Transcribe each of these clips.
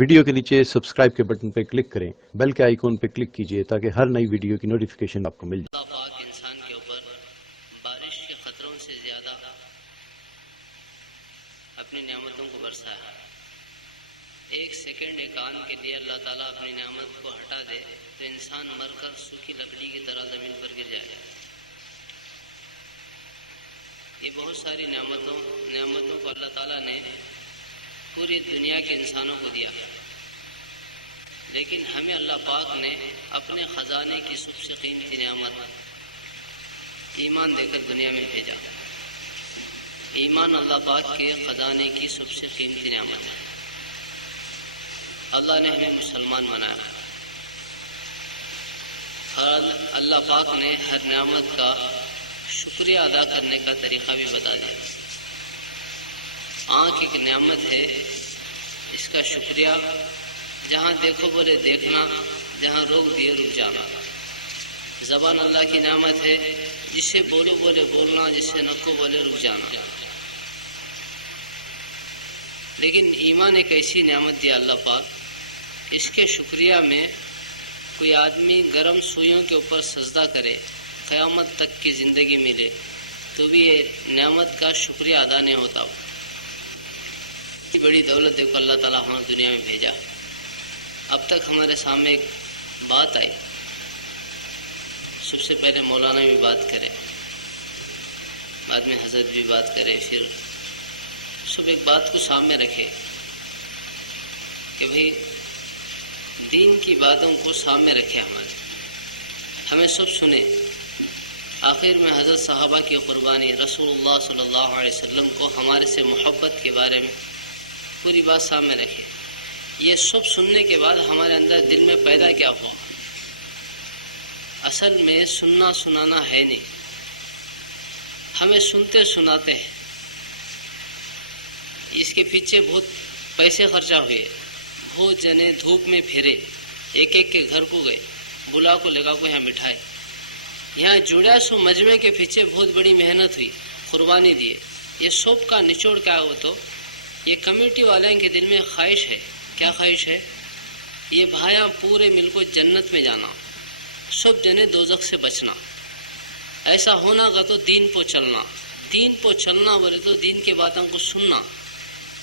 Video کے نیچے subscribe کے بٹن پہ کلک کریں، بیل کے آئیکن پہ کلک کیجئے تاکہ ہر نئی ویڈیو کی نوٹیفیکیشن آپ کو مل جائے۔ اللہ پاک انسان کے اوپر بارش کے خطروں سے زیادہ اپنی نعمتوں کو برسا ہے۔ ایک سیکنڈ ایک آن کے لیے اللہ تعالیٰ اپنی نعمت کو ہٹا دے تو انسان مر کر سوکھی لکڑی کی طرح زمین پر گر جائے۔ یہ بہت ساری نعمتوں کو اللہ تعالیٰ نے پوری دنیا کے انسانوں کو دیا، لیکن ہمیں اللہ پاک نے اپنے خزانے کی سب سے قیمتی نعمت ایمان دے کر دنیا میں بھیجا۔ ایمان اللہ پاک کے خزانے کی سب سے قیمتی نعمت ہے۔ اللہ نے ہمیں مسلمان بنایا اور اللہ پاک نے ہر نعمت کا شکریہ ادا کرنے کا طریقہ بھی بتا دیا۔ آنکھ ایک نعمت ہے، اس کا شکریہ جہاں دیکھو بولے دیکھنا، جہاں روک دیے رک جانا۔ زبان اللہ کی نعمت ہے، جسے بولو بولے بولنا، جسے نکو بولے رک جانا۔ لیکن ایمان ایک ایسی نعمت دیا اللہ پاک، اس کے شکریہ میں کوئی آدمی گرم سوئیوں کے اوپر سجدہ کرے، قیامت تک کی زندگی ملے، تو بھی یہ نعمت کا شکریہ ادا نہیں ہوتا۔ بڑی دولت دیکھو اللہ تعالیٰ ہماری دنیا میں بھیجا۔ اب تک ہمارے سامنے ایک بات آئی، سب سے پہلے مولانا بھی بات کرے، بعد میں حضرت بھی بات کرے، پھر سب ایک بات کو سامنے رکھے کہ بھئی دین کی باتوں کو سامنے رکھے، ہمیں سب سنے۔ آخر میں حضرت صحابہ کی قربانی، رسول اللہ صلی اللہ علیہ وسلم کو ہمارے سے محبت کے بارے میں پوری بات سامنے رکھے۔ یہ سب سننے کے بعد ہمارے اندر دل میں پیدا کیا ہوا؟ اصل میں سننا سنانا ہے نہیں، ہمیں سنتے سناتے ہیں۔ اس کے پیچھے بہت پیسے خرچہ ہوئے، بہت جنے دھوپ میں پھرے، ایک ایک کے گھر کو گئے، بلا کو لگا کو یہاں مٹھائے، یہاں جڑا سو مجمع کے پیچھے بہت بڑی محنت ہوئی، قربانی دیے۔ یہ سب کا نچوڑ کیا ہو؟ تو یہ کمیٹی والوں کے دل میں خواہش ہے۔ کیا خواہش ہے؟ یہ بھائیاں پورے مل کو جنت میں جانا، سب جنے دوزخ سے بچنا۔ ایسا ہونا گا تو دین پہ چلنا، دین پہ چلنا بولے تو دین کے باتوں کو سننا۔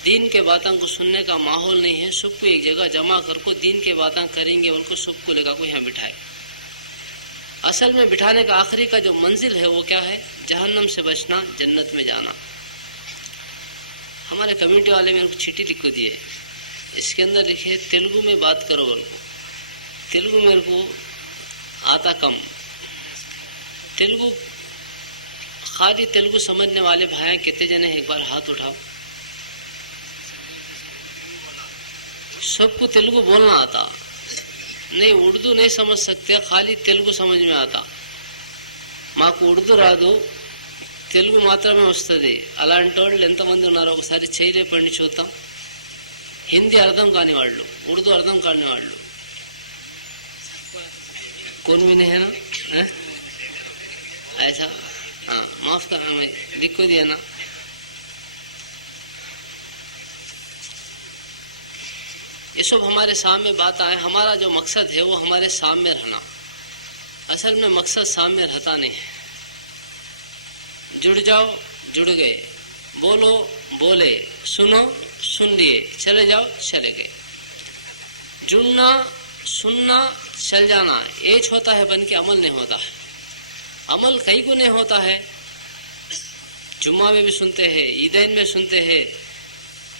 دین کے باتوں کو سننے کا ماحول نہیں ہے، سب کو ایک جگہ جمع کر کو دین کے باتیں کریں گے، ان کو سب کو لگا کو یہاں بٹھائے۔ اصل میں بٹھانے کا آخری کا جو منزل ہے وہ کیا ہے؟ جہنم سے بچنا، جنت میں جانا۔ ہمارے کمیٹی والے میرے کو چٹھی لکھ کو دیے، اس کے اندر لکھے تیلگو میں بات کرو بول کو۔ تیلگو میرے کو آتا کم، تیلگو خالی تیلگو سمجھنے والے بھائی کتنے جنے ایک بار ہاتھ اٹھاؤ۔ سب کو تیلگو بولنا آتا نہیں، اردو نہیں سمجھ سکتے، خالی تیلگو سمجھ میں آتا۔ ماں کو اردو را دو، తెలుగు మాత్రమే వస్తుంది అలాంటి వాళ్ళు ఎంతమంది ఉన్నారు ఒకసారి చేయలేపండి చూద్దాం। హిందీ అర్థం కాని వాళ్ళు, ఉర్దూ అర్థం కాని వాళ్ళు कौन भी नहीं है ना? ऐसा हाँ, माफ कर, हमें लिख को दिया ना। ये सब हमारे सामने बात आए। हमारा जो मकसद है वो हमारे सामने रहना। असल में मकसद सामने रहता नहीं है। जुड़ जाओ, जुड़ गए, बोलो बोले, सुनो सुन लिए, चले जाओ चले गए। जुड़ना सुनना चल जाना एज होता है, बन के अमल नहीं होता है। अमल कई गुने होता है, जुम्मा में भी सुनते हैं, ईदैन में सुनते हैं,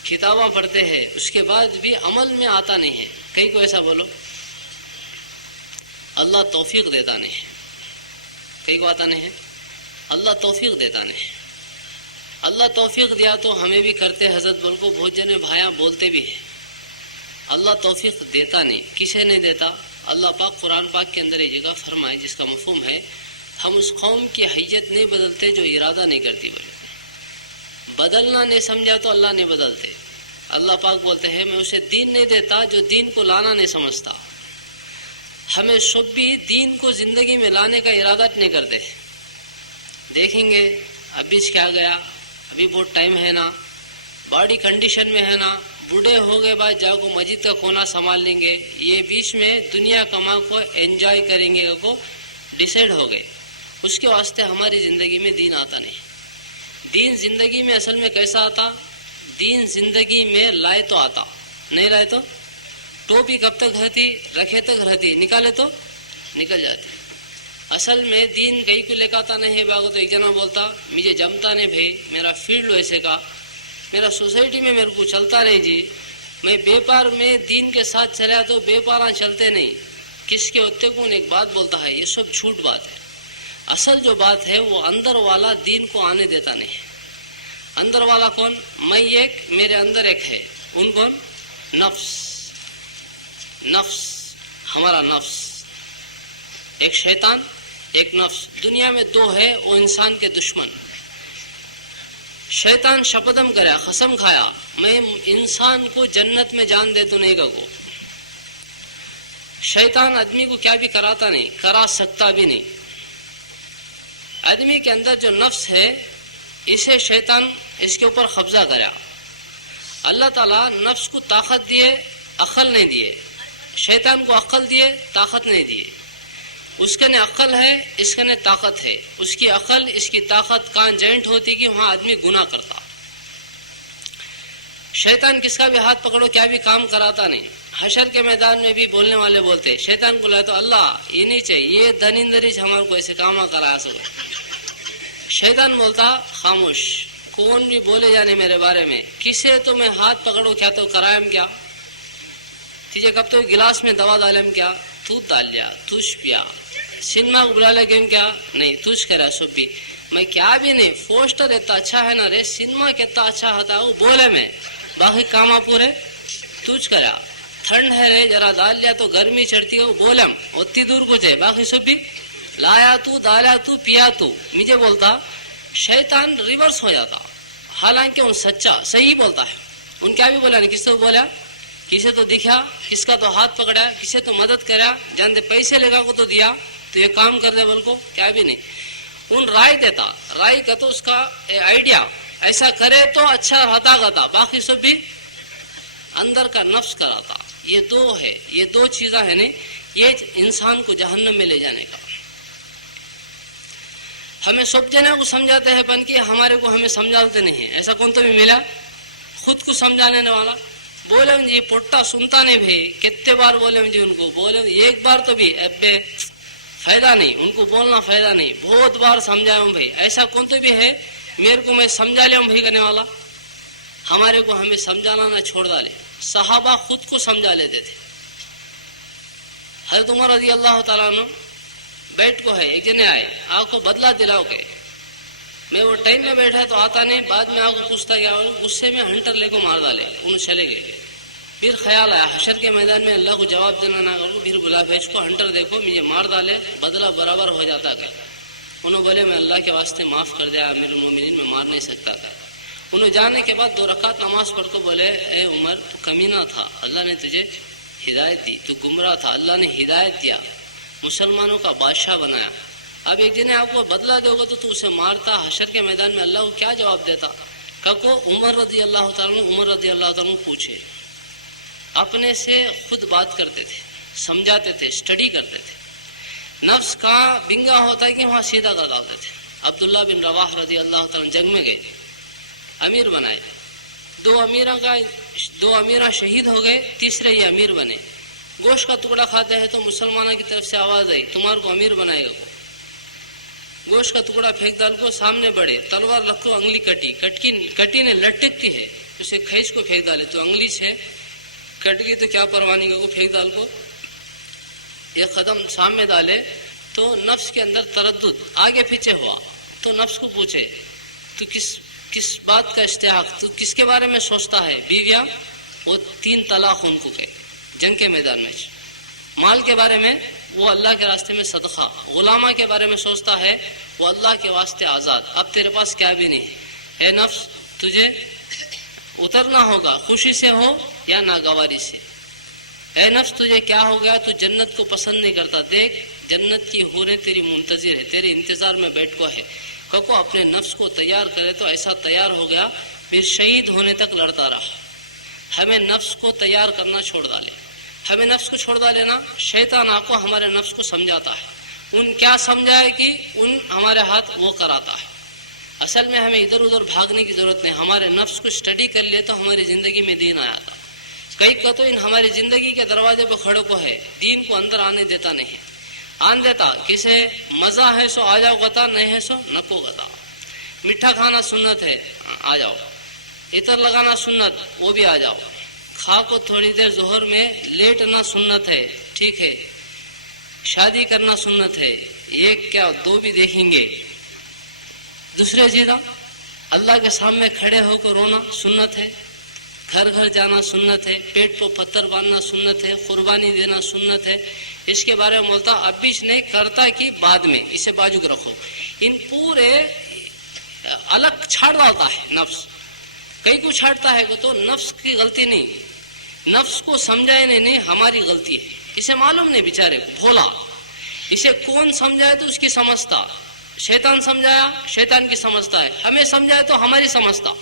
किताबा पढ़ते हैं, उसके बाद भी अमल में आता नहीं है। कई को ऐसा बोलो अल्लाह तौफीक देता नहीं है, कई को आता नहीं है, अल्लाह तौफीक देता नहीं है। अल्लाह तौफीक दिया तो हमें भी करते हजरत बोल को बहुत जने भाया बोलते भी है। अल्लाह तौफीक देता नहीं, किसे नहीं देता? अल्लाह पाक कुरान पाक के अंदर एक जगह फरमाए जिसका मफहूम है, हम उस कौम की हैयत नहीं बदलते जो इरादा नहीं करती। बोले बदलना नहीं समझा तो अल्लाह नहीं बदलते। अल्लाह पाक बोलते हैं मैं उसे दीन नहीं देता जो दीन को लाना नहीं समझता। हमें सब भी दीन को जिंदगी में लाने का इरादा नहीं करते। देखेंगे अभी क्या गया, अभी बहुत टाइम है ना, बॉडी कंडीशन में है ना, बूढ़े हो गए बाद जाओ मस्जिद का कोना संभाल लेंगे, ये बीच में दुनिया कमा को एंजॉय करेंगे को डिसाइड हो गए। उसके वास्ते हमारी जिंदगी में दीन आता नहीं। दीन जिंदगी में असल में कैसा आता? दीन जिंदगी में लाए तो आता, नहीं लाए तो टोपी कब तक रहती, रखे तक रहती, निकाले तो निकल जाती। असल में दीन कहीं को लेकर आता नहीं बागो। तो एक जना बोलता मुझे जमता नहीं भाई, मेरा फील्ड वैसे का, मेरा सोसाइटी में मेरे को चलता नहीं जी, मैं व्यापार में दीन के साथ चला तो व्यापार चलते नहीं, किसके होते को एक बात बोलता है। ये सब झूठ बात है। असल जो बात है वो अंदर वाला दीन को आने देता नहीं। अंदर वाला कौन? मैं एक, मेरे अंदर एक है, उन कौन? नफ्स। नफ्स, हमारा नफ्स, एक शैतान, एक नफ्स। दुनिया में दो है, वो इंसान के दुश्मन। शैतान शपथम कराया, कसम खाया, मैं इंसान को जन्नत में जान दे तो नहीं गो। शैतान आदमी को क्या भी कराता नहीं, करा सकता भी नहीं। आदमी के अंदर जो नफ्स है, इसे शैतान इसके ऊपर कब्जा कराया। अल्लाह ताला नफ्स को ताकत दिए, अक्ल नहीं दिए। शैतान को अक्ल दिए, ताकत नहीं दिए। उसके ने अक्ल है, इसके ने ताकत है। उसकी अक्ल, इसकी ताकत कहाँ जॉइंट होती कि वहां आदमी गुनाह करता। शैतान किसका भी हाथ पकड़ो क्या भी काम कराता नहीं। हशर के मैदान में भी बोलने वाले बोलते शैतान को लाए तो अल्लाह ये नहीं चाहिए, ये दनिंदरी हमारे को ऐसे काम करा सको। शैतान बोलता खामोश, कौन भी बोले जाने मेरे बारे में, किसे तो मैं हाथ पकड़ो क्या तो करायम क्या, तुझे कब तो गिलास में दवा डालम क्या, तू डाल लिया, तुझ पिया, सिनेमा को बुला ले क्या, नहीं तुझ करा सब भी, मैं क्या भी नहीं, पोस्टर इतना अच्छा है ना रे, सिनेमा कितना अच्छा होता है वो बोले मैं, बाकी काम पूरे तुझ करा। ठंड है रे, जरा डाल लिया तो गर्मी चढ़ती है वो बोलम, उतनी दूर को जाए, बाकी सब भी लाया तू, डाला तू, पिया तू, मुझे बोलता। शैतान रिवर्स हो जाता, हालांकि उन सच्चा सही बोलता है। उन क्या भी बोला नहीं, किससे बोला, किसे तो दिखा, किसका तो हाथ पकड़ा, किसे तो मदद करा, जानते पैसे लेगा को तो दिया तो ये काम कर दे बोल को, क्या भी नहीं। उन राय देता, राय का तो उसका आइडिया ऐसा करे तो अच्छा रहता गाता, बाकी सब भी अंदर का नफ्स कराता। ये दो है, ये दो चीजें है नहीं, ये इंसान को जहन्नम में ले जाने का। हमें सब जना को समझाते हैं बन के, हमारे को हमें समझाते नहीं है। ऐसा कौन तो भी मिला खुद को समझाने वाला? बोले जी पुट्टा सुनता नहीं भाई, कितने बार बोले जी उनको, बोले एक बार तो भी अबे फायदा नहीं, उनको बोलना फायदा नहीं, बहुत बार समझाया भाई। ऐसा कौन तो भी है मेरे को मैं समझा लिया भाई करने वाला? हमारे को हमें समझाना ना छोड़ डाले। सहाबा खुद को समझा लेते थे। हज़रत उमर रज़ी अल्लाह ताला अन्हु बैठ को है, एक जने आए, आपको बदला दिलाओ के, मैं वो टाइम में बैठा तो आता नहीं, बाद में आपको पूछता गया, गुस्से में हंटर लेको मार डाले, उन्हें चले गए। फिर ख्याल आया हशर के मैदान में अल्लाह को जवाब देना ना करो, फिर बुला भेज को हंटर देखो मुझे मार डाले, बदला बराबर हो जाता क्या? उन्होंने बोले मैं अल्लाह के वास्ते माफ कर दिया अमीरुल मोमिनीन, मैं मार नहीं सकता था। उन्हें जाने के बाद 2 रकात नमाज पढ़ को बोले ए उमर तू कमीना था, अल्लाह ने तुझे हिदायत दी, तू गुमराह था, अल्लाह ने हिदायत दिया, मुसलमानों का बादशाह बनाया। अब एक दिन आपको बदला दोगे तो तू उसे मारता, हशर के मैदान में अल्लाह को क्या जवाब देता? कहो उमर रज़ी अल्लाह ताला पूछे, अपने से खुद बात करते थे, समझाते थे, स्टडी करते थे। नफ्स कहाँ बिंगा होता है कि वहां सीधा कर डालते थे। अब्दुल्ला बिन रवाह रज़ी अल्लाह ताला जंग में गए, अमीर बनाए, 2 अमीरा शहीद हो गए, तीसरे ये अमीर बने। गोश्त का टुकड़ा खाते हैं तो मुसलमानों की तरफ से आवाज आई तुम्हारे को अमीर बनाएगा वो। गोश्त का टुकड़ा फेंक डाल को, सामने बढ़े, तलवार रखो, अंगली कटी ने लटकती है, उसे खींच को फेंक डाले तो अंगली से कट गई तो क्या परवानी को फेंक डाल को, एक कदम सामने डाले तो नफ्स के अंदर तरद्दुद आगे पीछे हुआ। तो नफ्स को पूछे तू किस बात का इस्तेहाक, तू किसके बारे में सोचता है? बीवियां, वो 3 तलाक उनको के जंग के मैदान में। माल के बारे में वो अल्लाह के रास्ते में सदका, गुलामा के बारे में सोचता है वो अल्लाह के वास्ते आजाद। अब तेरे पास क्या भी नहीं है नफ्स, तुझे उतरना होगा, खुशी से हो या नागवारी से। ए नफ्स तुझे क्या हो गया, तू जन्नत को पसंद नहीं करता, देख जन्नत की हूरें तेरी मुंतजिर है, तेरे इंतजार में बैठ को है। कहो अपने नफ्स को तैयार करे तो ऐसा तैयार हो गया, फिर शहीद होने तक लड़ता रहा। ہمیں نفس کو تیار کرنا چھوڑ ڈالے. ہمیں نفس کو چھوڑ ڈالے نا, شیطان آپ کو ہمارے نفس کو سمجھاتا ہے. ان کیا سمجھائے کہ ان ہمارے ہاتھ وہ کراتا ہے. اصل میں ہمیں ادھر ادھر بھاگنے کی ضرورت نہیں. ہمارے نفس کو اسٹڈی کر لیے تو ہماری زندگی میں دین آیا تھا. کئی کا تو ان ہماری زندگی کے دروازے پہ کھڑے کو ہے, دین کو اندر آنے دیتا نہیں. آن دیتا کسے مزہ ہے سو آ جاؤ گتا, نہیں ہے سو نکو گتا. میٹھا کھانا سنت ہے, آ جاؤ. عطر لگانا سنت, وہ بھی آ جاؤ. کھا کو تھوڑی دیر ظہر میں لیٹنا سنت ہے, ٹھیک ہے. شادی کرنا سنت ہے, ایک کیا دو بھی دیکھیں گے. دوسرے چیز اللہ کے سامنے کھڑے ہو کر رونا سنت ہے. گھر گھر جانا سنت ہے. پیٹ کو پتھر باندھنا سنت ہے. قربانی دینا سنت ہے. اس کے بارے میں بولتا اب بھی نہیں کرتا کہ بعد میں اسے بازو رکھو. ان پورے الگ چھاڑ ڈالتا ہے نفس. کئی کو چھاڑتا ہے تو نفس کی غلطی نہیں, نفس کو سمجھائے نہیں ہماری غلطی ہے. اسے معلوم نہیں بیچارے کو بھولا. اسے کون سمجھائے تو اس کی سمجھتا. شیطان سمجھایا شیطان کی سمجھتا ہے, ہمیں سمجھائے تو ہماری سمجھتا.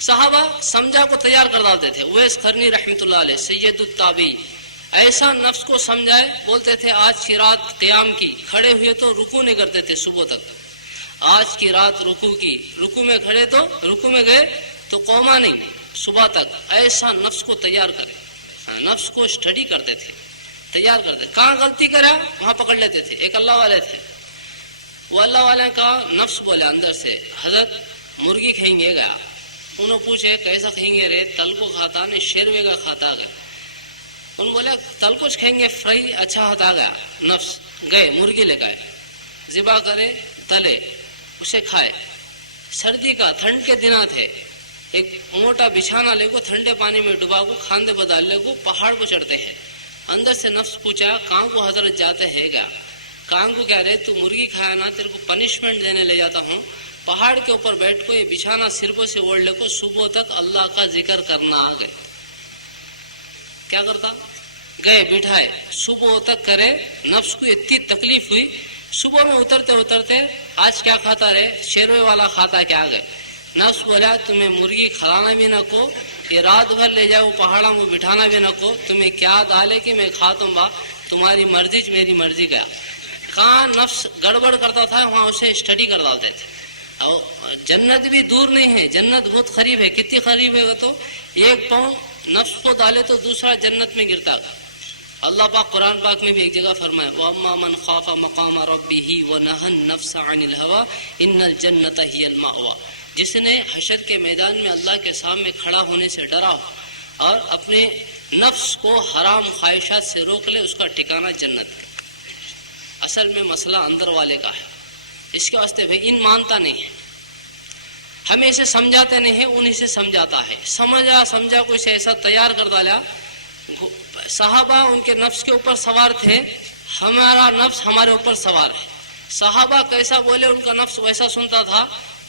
صحابہ سمجھا کو تیار کر ڈالتے تھے. اویس قرنی رحمۃ اللہ علیہ سید التابعی ایسا نفس کو سمجھائے, بولتے تھے آج کی رات قیام کی, کھڑے ہوئے تو رکوع نہیں کرتے تھے صبح تک. آج کی رات رکوع کی, رکوع میں کھڑے تو رکوع میں گئے تو قوما نہیں صبح تک. ایسا نفس کو تیار کرے, نفس کو اسٹڈی کرتے تھے, تیار کرتے. کہاں غلطی کرا وہاں پکڑ لیتے تھے. ایک اللہ والے تھے, وہ اللہ والے کا نفس بولے اندر سے حضرت مرغی کھائیں گے. گیا انہوں پوچھے کیسا کھائیں گے رے, تل کو کھاتا نہیں شیروے کا کھاتا. گیا انہوں بولے تل کو کھائیں گے فرائی اچھا ہوتا. گیا نفس گئے مرغی لے گئے, ذبح کرے تلے اسے کھائے. سردی کا ٹھنڈ کے دن تھے, ایک موٹا بچھانا لے کو ٹھنڈے پانی میں ڈبا کو کھاندے بدال لے کو پہاڑ کو چڑھتے ہیں. اندر سے نفس پوچھا کہاں کو حضرت جاتے ہیں. گیا کہاں کو کیا رہے تو مرغی کھایا نا, تیرے کو پنشمنٹ دینے لے جاتا ہوں. پہاڑ کے اوپر بیٹھ کو یہ بچھانا سرپوں سے اوڑھ لے کو صبح تک اللہ کا ذکر کرنا. آ گئے کیا کرتا, گئے بٹھائے صبح تک کرے. نفس کو اتنی تکلیف ہوئی, صبح میں اترتے اترتے آج کیا کھاتا رہے, شیروے والا کھاتا. کیا گئے نفس بولا تمہیں مرغی کھلانا بھی نہ کو, یہ رات بھر لے جاؤ پہاڑوں کو بٹھانا بھی نہ کو, تمہیں کیا ڈالے کہ میں کھا دوں گا, تمہاری مرضی میری مرضی. گیا کہاں نفس گڑبڑ کرتا تھا وہاں اسے اسٹڈی کر ڈالتے تھے. جنت بھی دور نہیں ہے, جنت بہت قریب ہے. کتنی قریب ہے تو ایک پاؤں نفس کو ڈالے تو دوسرا جنت میں گرتا. اللہ پاک قرآن پاک میں بھی ایک جگہ فرمائے وَأَمَّا مَنْ خَافَ مَقَامَ رَبِّهِ وَنَهَى النَّفْسَ عَنِ الْهَوَىٰ إِنَّ الْجَنَّةَ هِيَ الْمَأْوَىٰ. جس نے حشر کے میدان میں اللہ کے سامنے کھڑا ہونے سے ڈرا ہو اور اپنے نفس کو حرام خواہشات سے روک لے, اس کا ٹھکانہ جنت ہے. اصل میں مسئلہ اندر والے کا ہے. اس کے واسطے بھائی ان مانتا نہیں ہے, ہمیں اسے سمجھاتے نہیں ہیں, انہیں سے سمجھاتا ہے. سمجھا کوئی سے ایسا تیار کر ڈالا. صحابہ ان کے نفس کے اوپر سوار تھے, ہمارا نفس ہمارے اوپر سوار ہے. صحابہ کیسا بولے ان کا نفس ویسا سنتا تھا,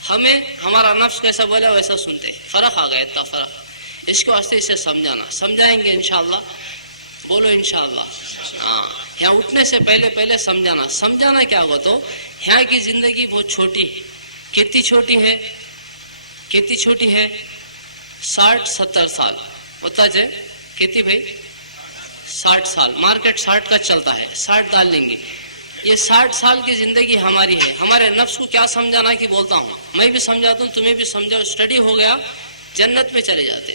ہمیں ہمارا نفس کیسا بولے ویسا سنتے. فرق آ گیا, اتنا فرق. اس کے واسطے اسے سمجھانا, سمجھائیں گے انشاءاللہ. بولو انشاءاللہ. ہاں, یہاں اٹھنے سے پہلے سمجھانا. سمجھانا کیا ہوا تو یہاں کی زندگی بہت چھوٹی ہے. کتنی چھوٹی ہے, کتنی چھوٹی ہے, 60-70 سال ہوتا جائے. کتنی بھائی 60 سال. مارکیٹ 60 کا چلتا ہے, 60 ڈال لیں گے. یہ 60 سال کی زندگی ہماری ہے. ہمارے نفس کو کیا سمجھانا کہ بولتا ہوں, میں بھی سمجھاتا ہوں, تمہیں بھی سمجھاؤ. اسٹڈی ہو گیا, جنت پہ چلے جاتے.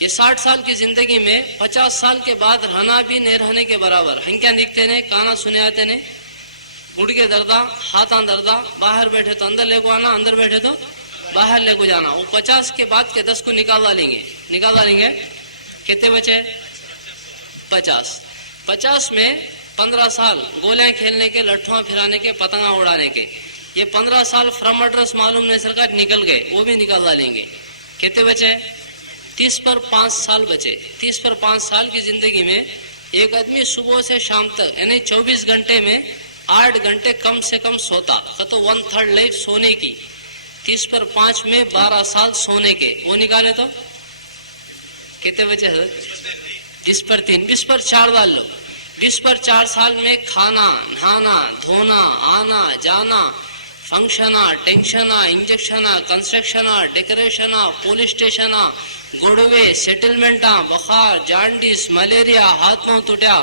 یہ 60 سال کی زندگی میں 50 سال کے بعد رہنا بھی نہیں رہنے کے برابر. ہنکیاں دکھتے نے, کانا سنے آتے نے, گڑکے دردا, ہاتھاں دردا. باہر بیٹھے تو اندر لے کو آنا, اندر بیٹھے تو باہر لے کو جانا. وہ 50 کے بعد کے 10 کو نکال ڈالیں گے. کتنے بچے 50. 50 میں 15 سال گولیاں کھیلنے کے, لٹھواں پھرانے کے, پتنگاں اڑانے کے. یہ 15 سال فرام ایڈریس معلوم نہیں سرکار نکل گئے, وہ بھی نکال ڈالیں گے. کتنے بچے 30 پر 5 سال بچے. 30 پر 5 سال کی زندگی میں ایک آدمی صبح سے شام تک یعنی 24 گھنٹے میں 8 گھنٹے کم سے کم سوتا. تو 1/3 لائف سونے کی. 30 پر 5 میں 12 سال سونے کے, وہ نکالے تو کتنے بچے 20 پر 3, 20 پر 4 ڈال لو. 20 پر 4 سال میں کھانا, نہانا, دھونا, آنا جانا, ಫಂಕ್ಷನಾ, ಟೆನ್ಷನಾ, ಇಂಜೆಕ್ಷನಾ, ಕನ್ಸ್ಟ್ರಕ್ಷನಾ, ಡೆಕೋರೇಷನಾ, ಪೊಲೀಸ್ ಸ್ಟೇಷನಾ, गोड़वे, सेटलमेंट, बुखार, जांडिस, मलेरिया, हाथ पांव टूटा,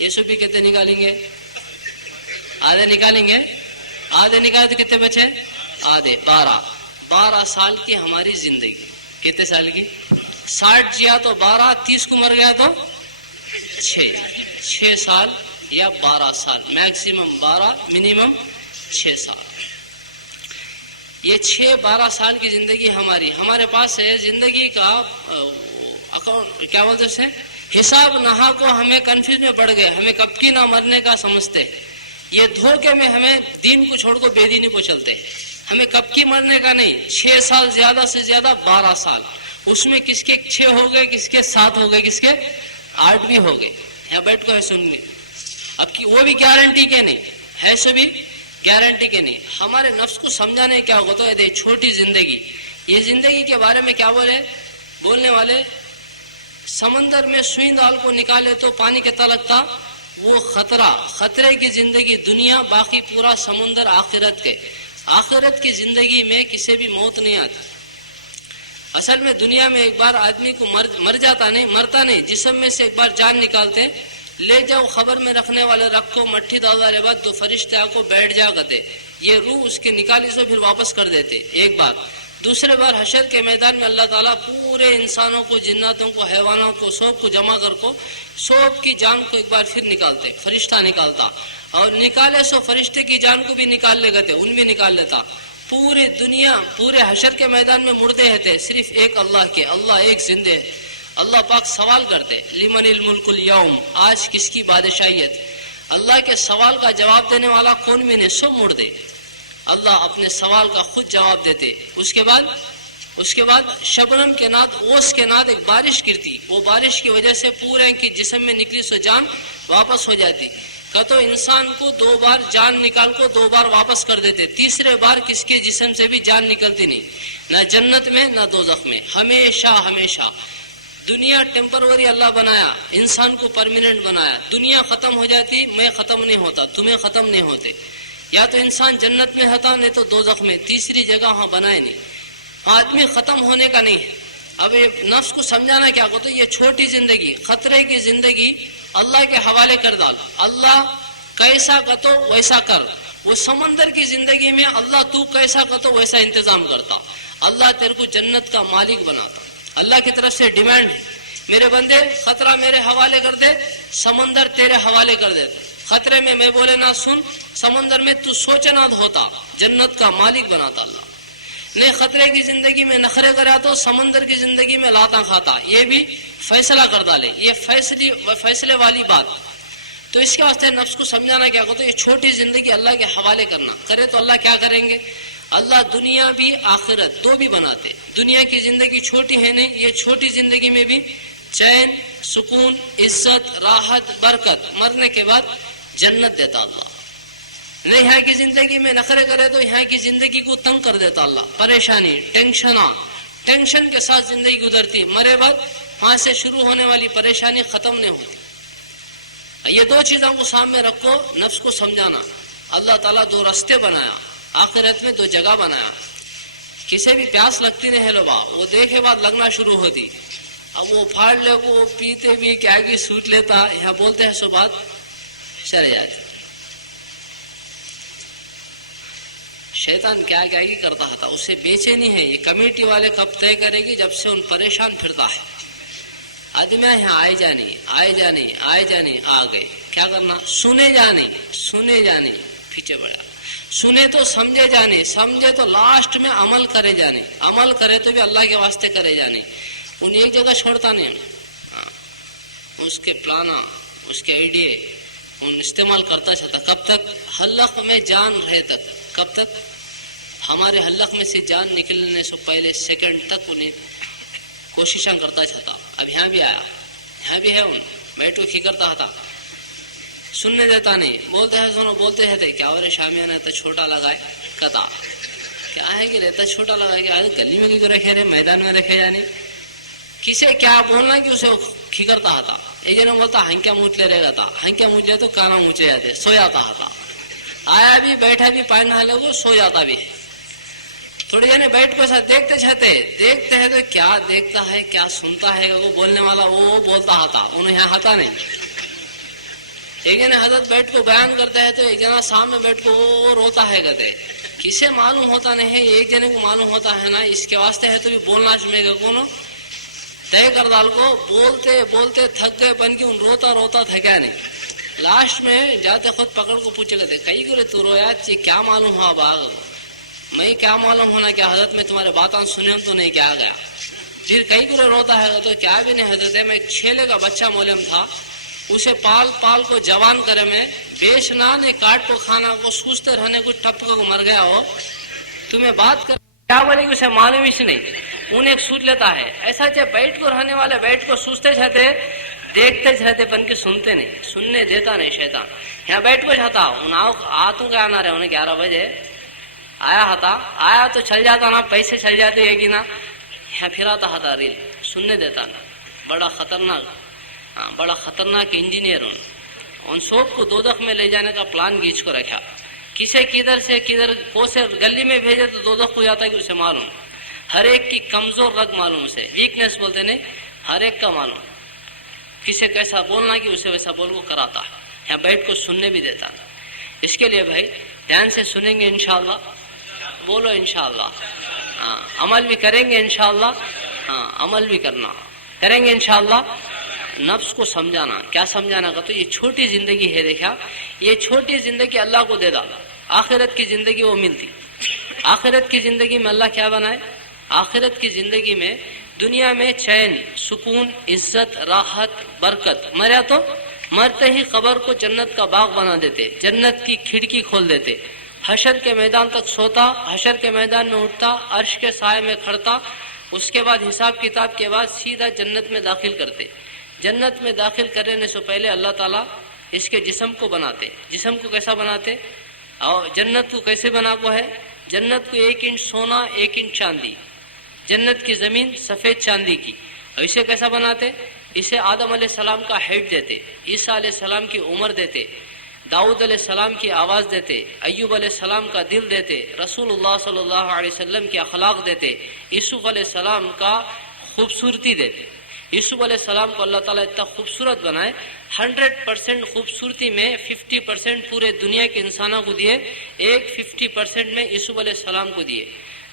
ये सब भी कितने निकालेंगे? आधे निकालेंगे। आधे निकाले तो कितने बचे? आधे 12 साल की हमारी जिंदगी। कितने साल की? 60 जिया तो 12, 30 को मर गया तो 6 साल या 12 साल, मैक्सिमम 12, मिनिमम 6 साल। ये 6-12 साल की जिंदगी हमारे पास है। जिंदगी का अकाउंट क्या बोलते हैं, हिसाब नहा को हमें कंफ्यूज में पड़ गए, हमें कब की ना मरने का समझते। ये धोखे में हमें दीन को छोड़ को बेदीनी को चलते, हमें कब की मरने का नहीं। 6 साल ज्यादा से ज्यादा 12 साल, उसमें किसके 6 हो गए, किसके 7 हो गए, किसके 8 भी हो गए। यहाँ बैठ को है सुन में, अब की वो भी गारंटी के नहीं है, सभी गारंटी के नहीं। हमारे नफ्स को समझाने क्या होता है, ये छोटी जिंदगी, ये जिंदगी के बारे में क्या बोलने वाले, समंदर में सुई दाल को निकाले तो पानी कितना लगता, वो खतरे की जिंदगी दुनिया, बाकी पूरा समुंदर आखिरत की जिंदगी में किसी भी मौत नहीं आती। असल में दुनिया में एक बार आदमी को मरता नहीं, जिस्म में से एक बार जान निकालते, ले जाओ खबर में रखने वाले, रखो मट्ठी दादा बाद तो फरिश्ते आको बैठ जा गते, ये रूह उसके निकाली से फिर वापस कर देते एक बार। दूसरे बार हशर के मैदान में अल्लाह ताला पूरे इंसानों को, जिन्नातों को, हैवानों को, सब को जमा कर को सब की जान को एक बार फिर निकालते, फरिश्ता निकालता, और निकाले सो फरिश्ते की जान को भी निकाल ले गए, उन भी निकाल लेता। पूरे दुनिया पूरे हशर के मैदान में मुर्दे रहते, सिर्फ एक अल्लाह के, अल्लाह एक जिंदे। अल्लाह पाक सवाल करते, लिमनिल मुल्कुल यौम, आज किसकी बादशाहियत। अल्लाह के सवाल का जवाब देने वाला कौन भी नहीं, सब मुर्दे। अल्लाह अपने सवाल का खुद जवाब देते। उसके बाद शबनम के नाद, ओस के नाद एक बारिश गिरती, वो बारिश की वजह से पूरे की जिस्म में निकली सो जान वापस हो जाती। तो इंसान को 2 बार जान निकाल को 2 बार वापस कर देते, तीसरे बार किसके जिस्म से भी जान निकलती नहीं, ना जन्नत में ना दोज़ख में, हमेशा। दुनिया टेम्परवरी अल्लाह बनाया, इंसान को परमानेंट बनाया। दुनिया खत्म हो जाती, मैं खत्म नहीं होता, तुम्हें खत्म नहीं होते। या तो इंसान जन्नत में होता, नहीं तो दोज़ख में, तीसरी जगह वहां बनाए नहीं। आदमी खत्म होने का नहीं। अब ये नफ्स को समझाना क्या होता है, ये छोटी जिंदगी, खतरे की जिंदगी अल्लाह के हवाले कर डाल। अल्लाह कैसा कतो वैसा कर। वो समंदर की जिंदगी में अल्लाह तू कैसा कतो वैसा इंतजाम करता। अल्लाह तेरे को जन्नत का मालिक बनाता। अल्लाह की तरफ से डिमांड, मेरे बंदे खतरा मेरे हवाले कर दे, समंदर तेरे हवाले कर दे। खतरे में मैं बोले ना सुन, समंदर में तू सोचे ना होता, जन्नत का मालिक बनाता अल्लाह। नहीं खतरे की जिंदगी में नखरे करा तो समंदर की जिंदगी में लाता खाता, ये भी फैसला कर डाले। ये फैसले वाली बात। तो इसके वास्ते नफ्स को समझाना क्या होता है, ये छोटी जिंदगी अल्लाह के हवाले करना। करे तो अल्लाह क्या करेंगे, अल्लाह दुनिया भी आखिरत दो भी बनाते। दुनिया की जिंदगी छोटी है नहीं, ये छोटी जिंदगी में भी चैन, सुकून, इज्जत, राहत, बरकत, मरने के बाद जन्नत देता अल्लाह। नहीं यहाँ की जिंदगी में नखरे करे तो यहाँ की जिंदगी को तंग कर देता अल्लाह। परेशानी, टेंशन के साथ जिंदगी गुजरती, मरे बाद वहां से शुरू होने वाली परेशानी खत्म नहीं होती। ये 2 चीजों को सामने रखो, नफ्स को समझाना। अल्लाह ताला 2 रास्ते बनाया, आखिरत में 2 जगह बनाया। किसे भी प्यास लगती नहीं है लोबा, वो देखे बाद लगना शुरू होती। अब वो फाड़ ले, वो पीते भी क्या की सूट लेता, यहाँ बोलते हैं सो बात चले जाती। शैतान क्या की करता था, उसे बेचैनी है। ये कमेटी वाले कब तय करेगी, जब से उन परेशान फिरता है। आदमी यहाँ आए जाने, आ गए, क्या करना, सुने जाने पीछे बढ़ा, सुने तो समझे तो लास्ट में अमल करे जाने, अमल करे तो भी अल्लाह के वास्ते करे जाने। उन एक जगह छोड़ता नहीं। उसके प्लाना, उसके आइडिया उन इस्तेमाल करता चाहता। कब तक, हल्लक में जान रहे तक। कब तक, हमारे हल्लक में से जान निकलने से पहले सेकंड तक उन्हें कोशिशा करता चाहता। अब यहाँ भी आया, यहाँ भी है, उन बैठो की करता था, सुनने देता नहीं। बोलते हैं सुनो, बोलते हैं क्या हो रहे शामिया ने तो छोटा लगाए कदा, क्या है कि रहता छोटा लगा के आज गली में क्यों रखे रहे, मैदान में रखे जाने। किसे क्या बोलना कि उसे खिकरता था। ये जन बोलता हंक्या मूछ ले रहेगा था, हंक्या मूछ ले तो काना मूछे जाते, सोया था। आया भी बैठा भी पानी नहा लोगो सो जाता भी है। थोड़ी जने बैठ को साथ देखते हैं तो क्या देखता है क्या सुनता है, वो बोलने वाला वो बोलता हता, उन्हें यहाँ हता नहीं। एक जने हजरत बैठ को बयान करता है तो एक जना सामने बैठ को वो रोता है कहते, किसे मालूम होता नहीं है, एक जने को मालूम होता है ना, इसके वास्ते है तो भी बोलना चाहिए कौन तय कर डाल को। बोलते बोलते थक गए बन के उन रोता रोता थका नहीं। लास्ट में जाते खुद पकड़ को पूछे कहते कई करे तू रोया क्या मालूम हुआ बाग, मैं क्या मालूम होना क्या हजरत में तुम्हारे बातें सुने तो नहीं क्या गया। फिर कई को रोता है तो क्या भी नहीं हजरत है, मैं एक छेले का बच्चा मोलम था, उसे पाल पाल को जवान करे में बेचना ने काट को खाना को सूझते रहने को टप को मर गया हो, तुम्हें बात कर क्या बोले कि उसे मालूम ही नहीं, उन्हें एक सूझ लेता है। ऐसा चाहे बैठ को रहने वाले बैठ को सूझते रहते देखते रहते पन के सुनते नहीं, सुनने देता नहीं शैतान। यहाँ बैठ को जाता आतू का आना रहे उन्हें 11 बजे आया तो चल जाता ना, पैसे चल जाते है कि ना, यहाँ फिर आता था रील सुनने देता ना। बड़ा खतरनाक इंजीनियर उन सब को दोदख में ले जाने का प्लान खींच को रखा। किसे किधर से किधर को से गली में भेजे तो दोदख हो जाता है कि उसे मालूम, हर एक की कमजोर रग मालूम, उसे वीकनेस बोलते नहीं, हर एक का मालूम, किसे कैसा बोलना कि उसे वैसा बोल को कराता। यहाँ बैठ को सुनने भी देता। इसके लिए भाई ध्यान से सुनेंगे इंशाअल्लाह, बोलो इंशाअल्लाह, हाँ अमल भी करेंगे इंशाअल्लाह, हाँ अमल भी करना करेंगे इंशाअल्लाह। नफ्स को समझाना, क्या समझाना का तो ये छोटी जिंदगी है, देखा ये छोटी जिंदगी अल्लाह को दे डाला, आखिरत की जिंदगी वो मिलती। आखिरत की जिंदगी में अल्लाह क्या बनाए, आखिरत की जिंदगी में दुनिया में चैन सुकून इज्जत राहत बरकत, मरा तो मरते ही कब्र को जन्नत का बाग बना देते, जन्नत की खिड़की खोल देते, हशर के मैदान तक सोता, हशर के मैदान में उठता, अर्श के साए में खड़ता, उसके बाद हिसाब किताब के बाद सीधा जन्नत में दाखिल करते। जन्नत में दाखिल करने से पहले अल्लाह ताला इसके जिस्म को बनाते। जिस्म को कैसा बनाते और जन्नत को कैसे बना को है, जन्नत को 1 इंच सोना 1 इंच चांदी, जन्नत की जमीन सफेद चांदी की। इसे कैसा बनाते, इसे आदम अलैहिस्सलाम का हेड देते, ईसा अलैहिस्सलाम की उम्र देते, दाऊद अलैहिस्सलाम की आवाज देते, अय्यूब अलैहिस्सलाम का दिल देते, रसूलुल्लाह सल्लल्लाहु अलैहि वसल्लम के अखलाक देते, यूसुफ अलैहिस्सलाम का खूबसूरती देते। यूसुफ अलैहिस्सलाम को अल्लाह ताला इतना खूबसूरत बनाए, 100% खूबसूरती में 50% पूरे दुनिया के इंसानों को दिए, एक 50% में यूसुफ अलैहिस्सलाम को दिए।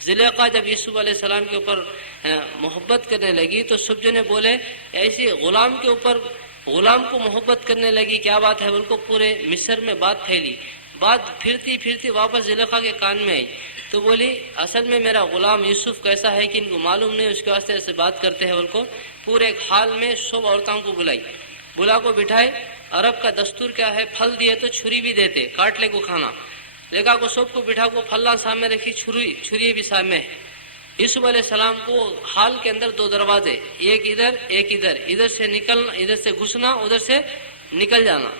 ज़ुलेखा जब यूसुफ अलैहिस्सलाम के ऊपर मोहब्बत करने लगी तो सब जने बोले ऐसी गुलाम के ऊपर गुलाम को मोहब्बत करने लगी, क्या बात है, उनको पूरे मिस्र में बात फैली। बात फिरती फिरती वापस ज़ुलेखा के कान में आई तो बोली असल में मेरा गुलाम यूसुफ कैसा है कि इनको मालूम नहीं, उसके वास्ते ऐसे बात करते हैं। उनको पूरे हाल में सब औरतों को बुला को बिठाए। अरब का दस्तूर क्या है, फल दिए तो छुरी भी देते, काट ले को खाना। देखा को सबको बिठा को फल्ला सामने रखी, छुरी भी सामने है। यूसुफ अलैहिस्सलाम को हाल के अंदर 2 दरवाजे, एक इधर एक इधर, इधर से निकलना, इधर से घुसना, उधर से निकल जाना,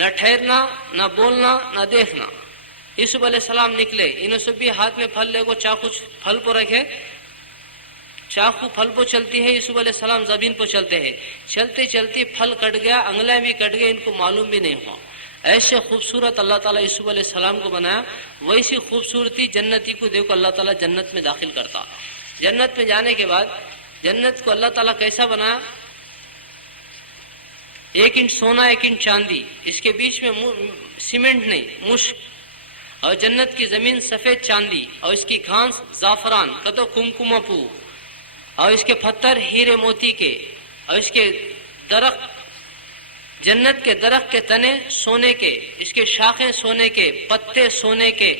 न ठहरना न बोलना न देखना। यूसुफ अलैहिस्सलाम निकले, इन्होंने सब भी हाथ में फल ले को चाकू फल को रखे, चाकू फल को चलती है, यूसुफ अलैहिस्सलाम जमीन पर चलते हैं, चलते चलते फल कट गया, अंगुलियां भी कट गई, इनको मालूम भी नहीं हुआ। ऐसे खूबसूरत अल्लाह ताला यूसुफ अलैहिस्सलाम को बनाया। वैसी खूबसूरती जन्नती को देखो अल्लाह ताला जन्नत में दाखिल करता। जन्नत में जाने के बाद जन्नत को अल्लाह ताला कैसा बनाया, 1 इंच सोना 1 इंच चांदी, इसके बीच में सीमेंट नहीं मुश्क, और जन्नत की जमीन सफेद चांदी, और इसकी घास जाफरान कतो कुमकुमपू, और इसके पत्थर हीरे मोती के, और इसके दरख्त जन्नत के दरख्त के तने सोने के, इसके शाखें सोने के, पत्ते सोने के,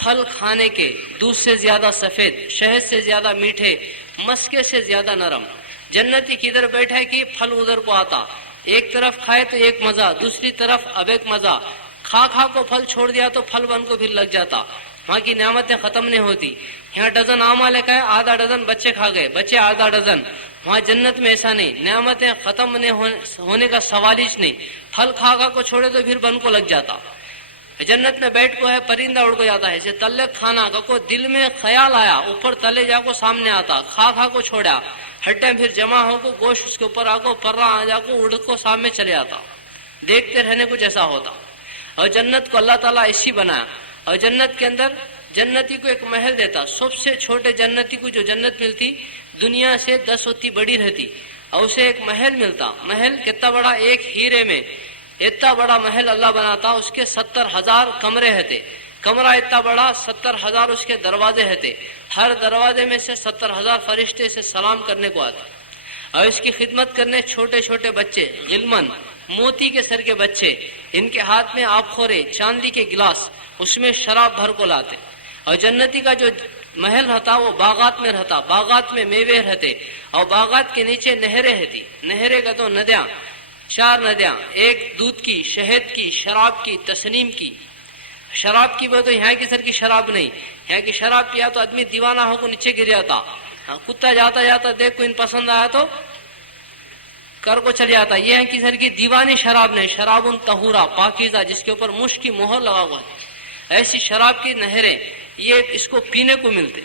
फल खाने के, दूध से ज्यादा सफेद, शहद से ज्यादा मीठे, मस्के से ज्यादा नरम। जन्नती किधर बैठा है कि फल उधर को आता, एक तरफ खाए तो एक मजा, दूसरी तरफ अब एक मजा, खा को फल छोड़ दिया तो फल बन को फिर लग जाता। वहाँ की नियामतें खत्म नहीं होती। यहाँ डजन आमा लेकर आए, आधा डजन बच्चे खा गए, बच्चे आधा डजन। वहाँ जन्नत में ऐसा नहीं, नियामतें खत्म नहीं होने का सवाल ही नहीं। फल खा को छोड़े तो फिर बन को लग जाता। जन्नत में बैठ को है, परिंदा उड़ को जाता है, ऐसे तले खाना को दिल में ख्याल आया, ऊपर तले जाको सामने आता, खा को छोड़ा, हड्डियां फिर जमा हो को गोश्त उसके ऊपर आको पर्रा आ जाको उड़ को सामने चले आता, देखते रहने कुछ ऐसा होता। اور جنت کو اللہ تعالیٰ ایسی بنایا. اور جنت کے اندر جنتی کو ایک محل دیتا. سب سے چھوٹے جنتی کو جو جنت ملتی دنیا سے 10 ہوتی بڑی رہتی, اور اسے ایک محل ملتا. محل کتنا بڑا, ایک ہیرے میں اتنا بڑا محل اللہ بناتا. اس کے 70,000 کمرے رہتے. کمرہ اتنا بڑا, 70,000 اس کے دروازے رہتے. ہر دروازے میں سے 70,000 فرشتے سے سلام کرنے کو آتے. اور اس کی خدمت کرنے چھوٹے چھوٹے بچے, غلمن, موتی کے سر کے بچے, ان کے ہاتھ میں آبخورے, چاندی کے گلاس, اس میں شراب بھر کو لاتے. اور جنتی کا جو محل رہتا وہ باغات میں رہتا. باغات میں میوے رہتے, اور باغات کے نیچے نہریں رہتی. نہریں کا تو ندیاں, 4 ندیاں, ایک دودھ کی, شہد کی, شراب کی, تسنیم کی. شراب کی وہ تو یہاں کی سر کی شراب نہیں. یہاں کی شراب پیا تو آدمی دیوانہ ہو کو نیچے گر جاتا. کتا جاتا جاتا دیکھ کو ان پسند آیا تو کر کو چل جاتا. یہ یہاں کی سر کی دیوانی شراب نہیں. شراب طہورا, پاکیزہ, جس کے اوپر مشک کی مہر لگا ہوا ہے. ایسی شراب کی نہریں یہ اس کو پینے کو ملتے.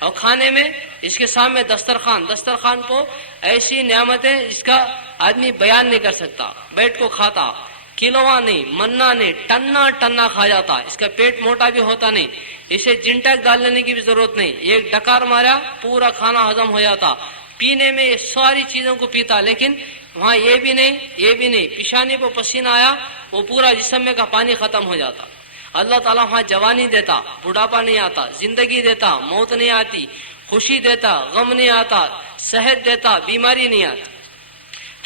اور کھانے میں اس کے سامنے دسترخوان, دسترخوان کو ایسی نعمتیں جس کا آدمی بیان نہیں کر سکتا. بیٹھ کو کھاتا, کلوا نہیں, منا نہیں, ٹنا ٹنا کھا جاتا. اس کا پیٹ موٹا بھی ہوتا نہیں. اسے جنٹک ڈال لینے کی بھی ضرورت نہیں. ایک ڈکار مارا پورا کھانا ہضم ہو جاتا. پینے میں یہ ساری چیزوں کو پیتا. لیکن وہاں یہ بھی نہیں, یہ بھی نہیں. پیشانی پہ پسینہ آیا وہ پورا جسم میں کا پانی ختم ہو جاتا. اللہ تعالیٰ وہاں جوانی دیتا, بڑھاپا نہیں آتا, زندگی دیتا, موت نہیں آتی, خوشی دیتا, غم نہیں آتا, صحت دیتا, بیماری نہیں آتی.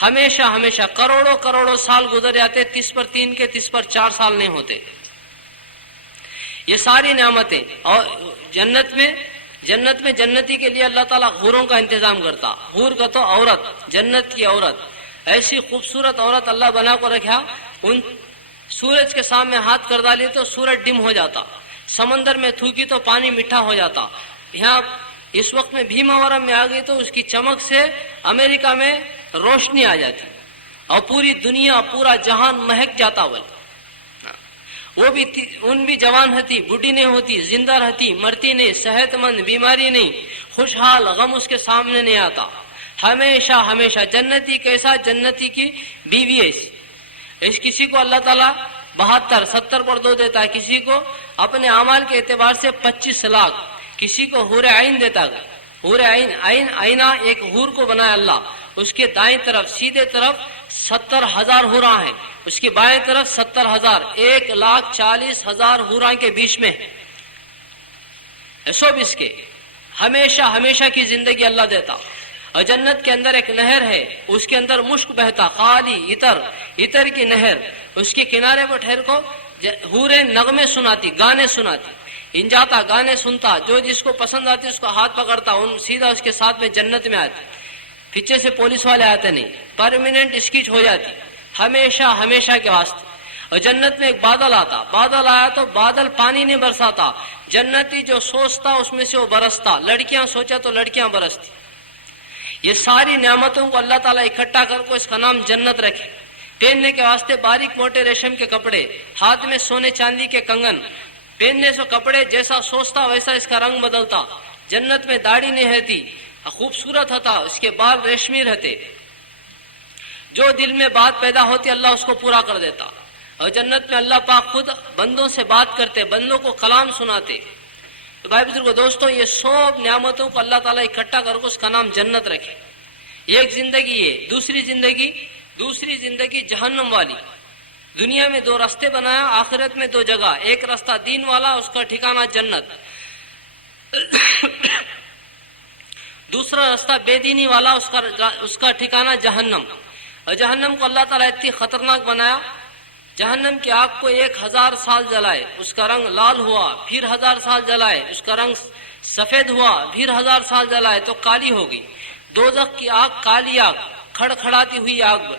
ہمیشہ ہمیشہ کروڑوں کروڑوں سال گزر جاتے, 30/3 کے 30/4 سال نہیں ہوتے. یہ ساری نعمتیں. اور جنت میں جنتی کے لیے اللہ تعالیٰ حوروں کا انتظام کرتا. حور کا تو عورت, جنت کی عورت, ایسی خوبصورت عورت اللہ بنا کو رکھا. ان سورج کے سامنے ہاتھ کر ڈالی تو سورج ڈم ہو جاتا. سمندر میں تھوکی تو پانی میٹھا ہو جاتا. یہاں اس وقت میں بھیماورم میں آ گئی تو اس کی چمک سے امریکہ میں روشنی آ جاتی, اور پوری دنیا, پورا جہان مہک جاتا. وہ بھی ان بھی جوان رہتی, بوڑھی نہیں ہوتی, زندہ رہتی, مرتی نہیں, صحت مند, بیماری نہیں, خوشحال, غم اس کے سامنے نہیں آتا. ہمیشہ ہمیشہ جنتی کیسا, جنتی کی بیوی ایسی. اس کسی کو اللہ تعالیٰ 72, 70 پر 2 دیتا ہے, کسی کو اپنے اعمال کے اعتبار سے 25 لاکھ, کسی کو حور عین دیتا ہے. حور عین, آئینہ ایک حور کو بنایا اللہ. اس کے دائیں طرف سیدھے طرف 70,000 حوراں ہیں, اس کی بائیں طرف 70,000, 1,40,000 حوراں کے بیچ میں سب اس کے. ہمیشہ ہمیشہ کی زندگی اللہ دیتا. اور جنت کے اندر ایک نہر ہے, اس کے اندر مشک بہتا, خالی عطر کی نہر. اس کے کنارے پر ٹھہر کو حوریں نغمے سناتی, گانے سناتی. ان جاتا, گانے سنتا, جو جس کو پسند آتی اس کو ہاتھ پکڑتا, ان سیدھا اس کے ساتھ میں جنت میں آتی. پیچھے سے پولیس والے آتے نہیں, پرماننٹ اسکیچ ہو جاتی ہمیشہ ہمیشہ کے واسطے. اور جنت میں ایک بادل آتا, بادل آیا تو بادل پانی نہیں برساتا. جنتی جو سوچتا اس میں سے وہ برستا. لڑکیاں سوچا تو لڑکیاں برستی. یہ ساری نعمتوں کو اللہ تعالیٰ اکٹھا کر کو اس کا نام جنت رکھے. پہننے کے واسطے باریک موٹے ریشم کے کپڑے, ہاتھ میں سونے چاندی کے کنگن. پہننے سے کپڑے جیسا سوچتا ویسا اس کا رنگ بدلتا. جنت میں داڑھی نہیں رہتی, خوبصورت ہوتا, اس کے بال ریشمی رہتے. جو دل میں بات پیدا ہوتی اللہ اس کو پورا کر دیتا. اور جنت میں اللہ پاک خود بندوں سے بات کرتے, بندوں کو کلام سناتے. تو بھائی بزرگو دوستوں, یہ سب نعمتوں کو اللہ تعالیٰ اکٹھا کر کے اس کا نام جنت رکھے. ایک زندگی ہے. دوسری زندگی جہنم والی. دنیا میں 2 راستے بنایا, آخرت میں 2 جگہ. ایک راستہ دین والا, اس کا ٹھکانہ جنت. دوسرا راستہ بے دینی والا, اس کا ٹھکانہ جہنم. اور جہنم کو اللہ تعالیٰ اتنی خطرناک بنایا. جہنم کی آگ کو 1000 سال جلائے, اس کا رنگ لال ہوا, پھر 1000 سال جلائے, اس کا رنگ سفید ہوا, پھر 1000 سال جلائے تو کالی ہوگی. دوزخ کی آگ کالی آگ, کھڑکھڑاتی ہوئی آگ.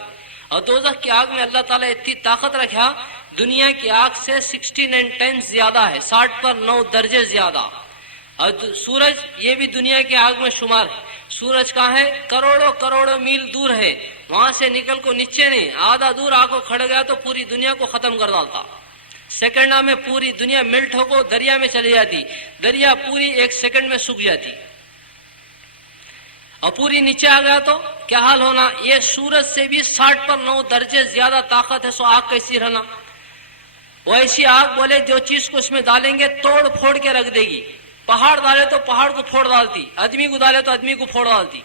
اور دوزخ کی آگ میں اللہ تعالیٰ اتنی طاقت رکھا, دنیا کی آگ سے 69 ٹائمز زیادہ ہے, 60 پر 9 درجے زیادہ. اور سورج یہ بھی دنیا کی آگ میں شمار ہے. سورج کہاں ہے؟ کروڑوں میل دور ہے. وہاں سے نکل کو نیچے نہیں, آدھا دور آ کو کھڑ گیا تو پوری دنیا کو ختم کر ڈالتا. سیکنڈ میں پوری دنیا ملٹ ہو کو دریا میں چلی جاتی. دریا پوری 1 سیکنڈ میں سوکھ جاتی. اور پوری نیچے آ گیا تو کیا حال ہونا. یہ سورج سے بھی 60 پر 9 درجے زیادہ طاقت ہے, سو آگ کیسی رہنا. وہ ایسی آگ بولے جو چیز کو اس میں ڈالیں گے توڑ پھوڑ کے رکھ دے گی. پہاڑ ڈالے تو پہاڑ کو پھوڑ ڈالتی, آدمی کو ڈالے تو آدمی کو پھوڑ ڈالتی.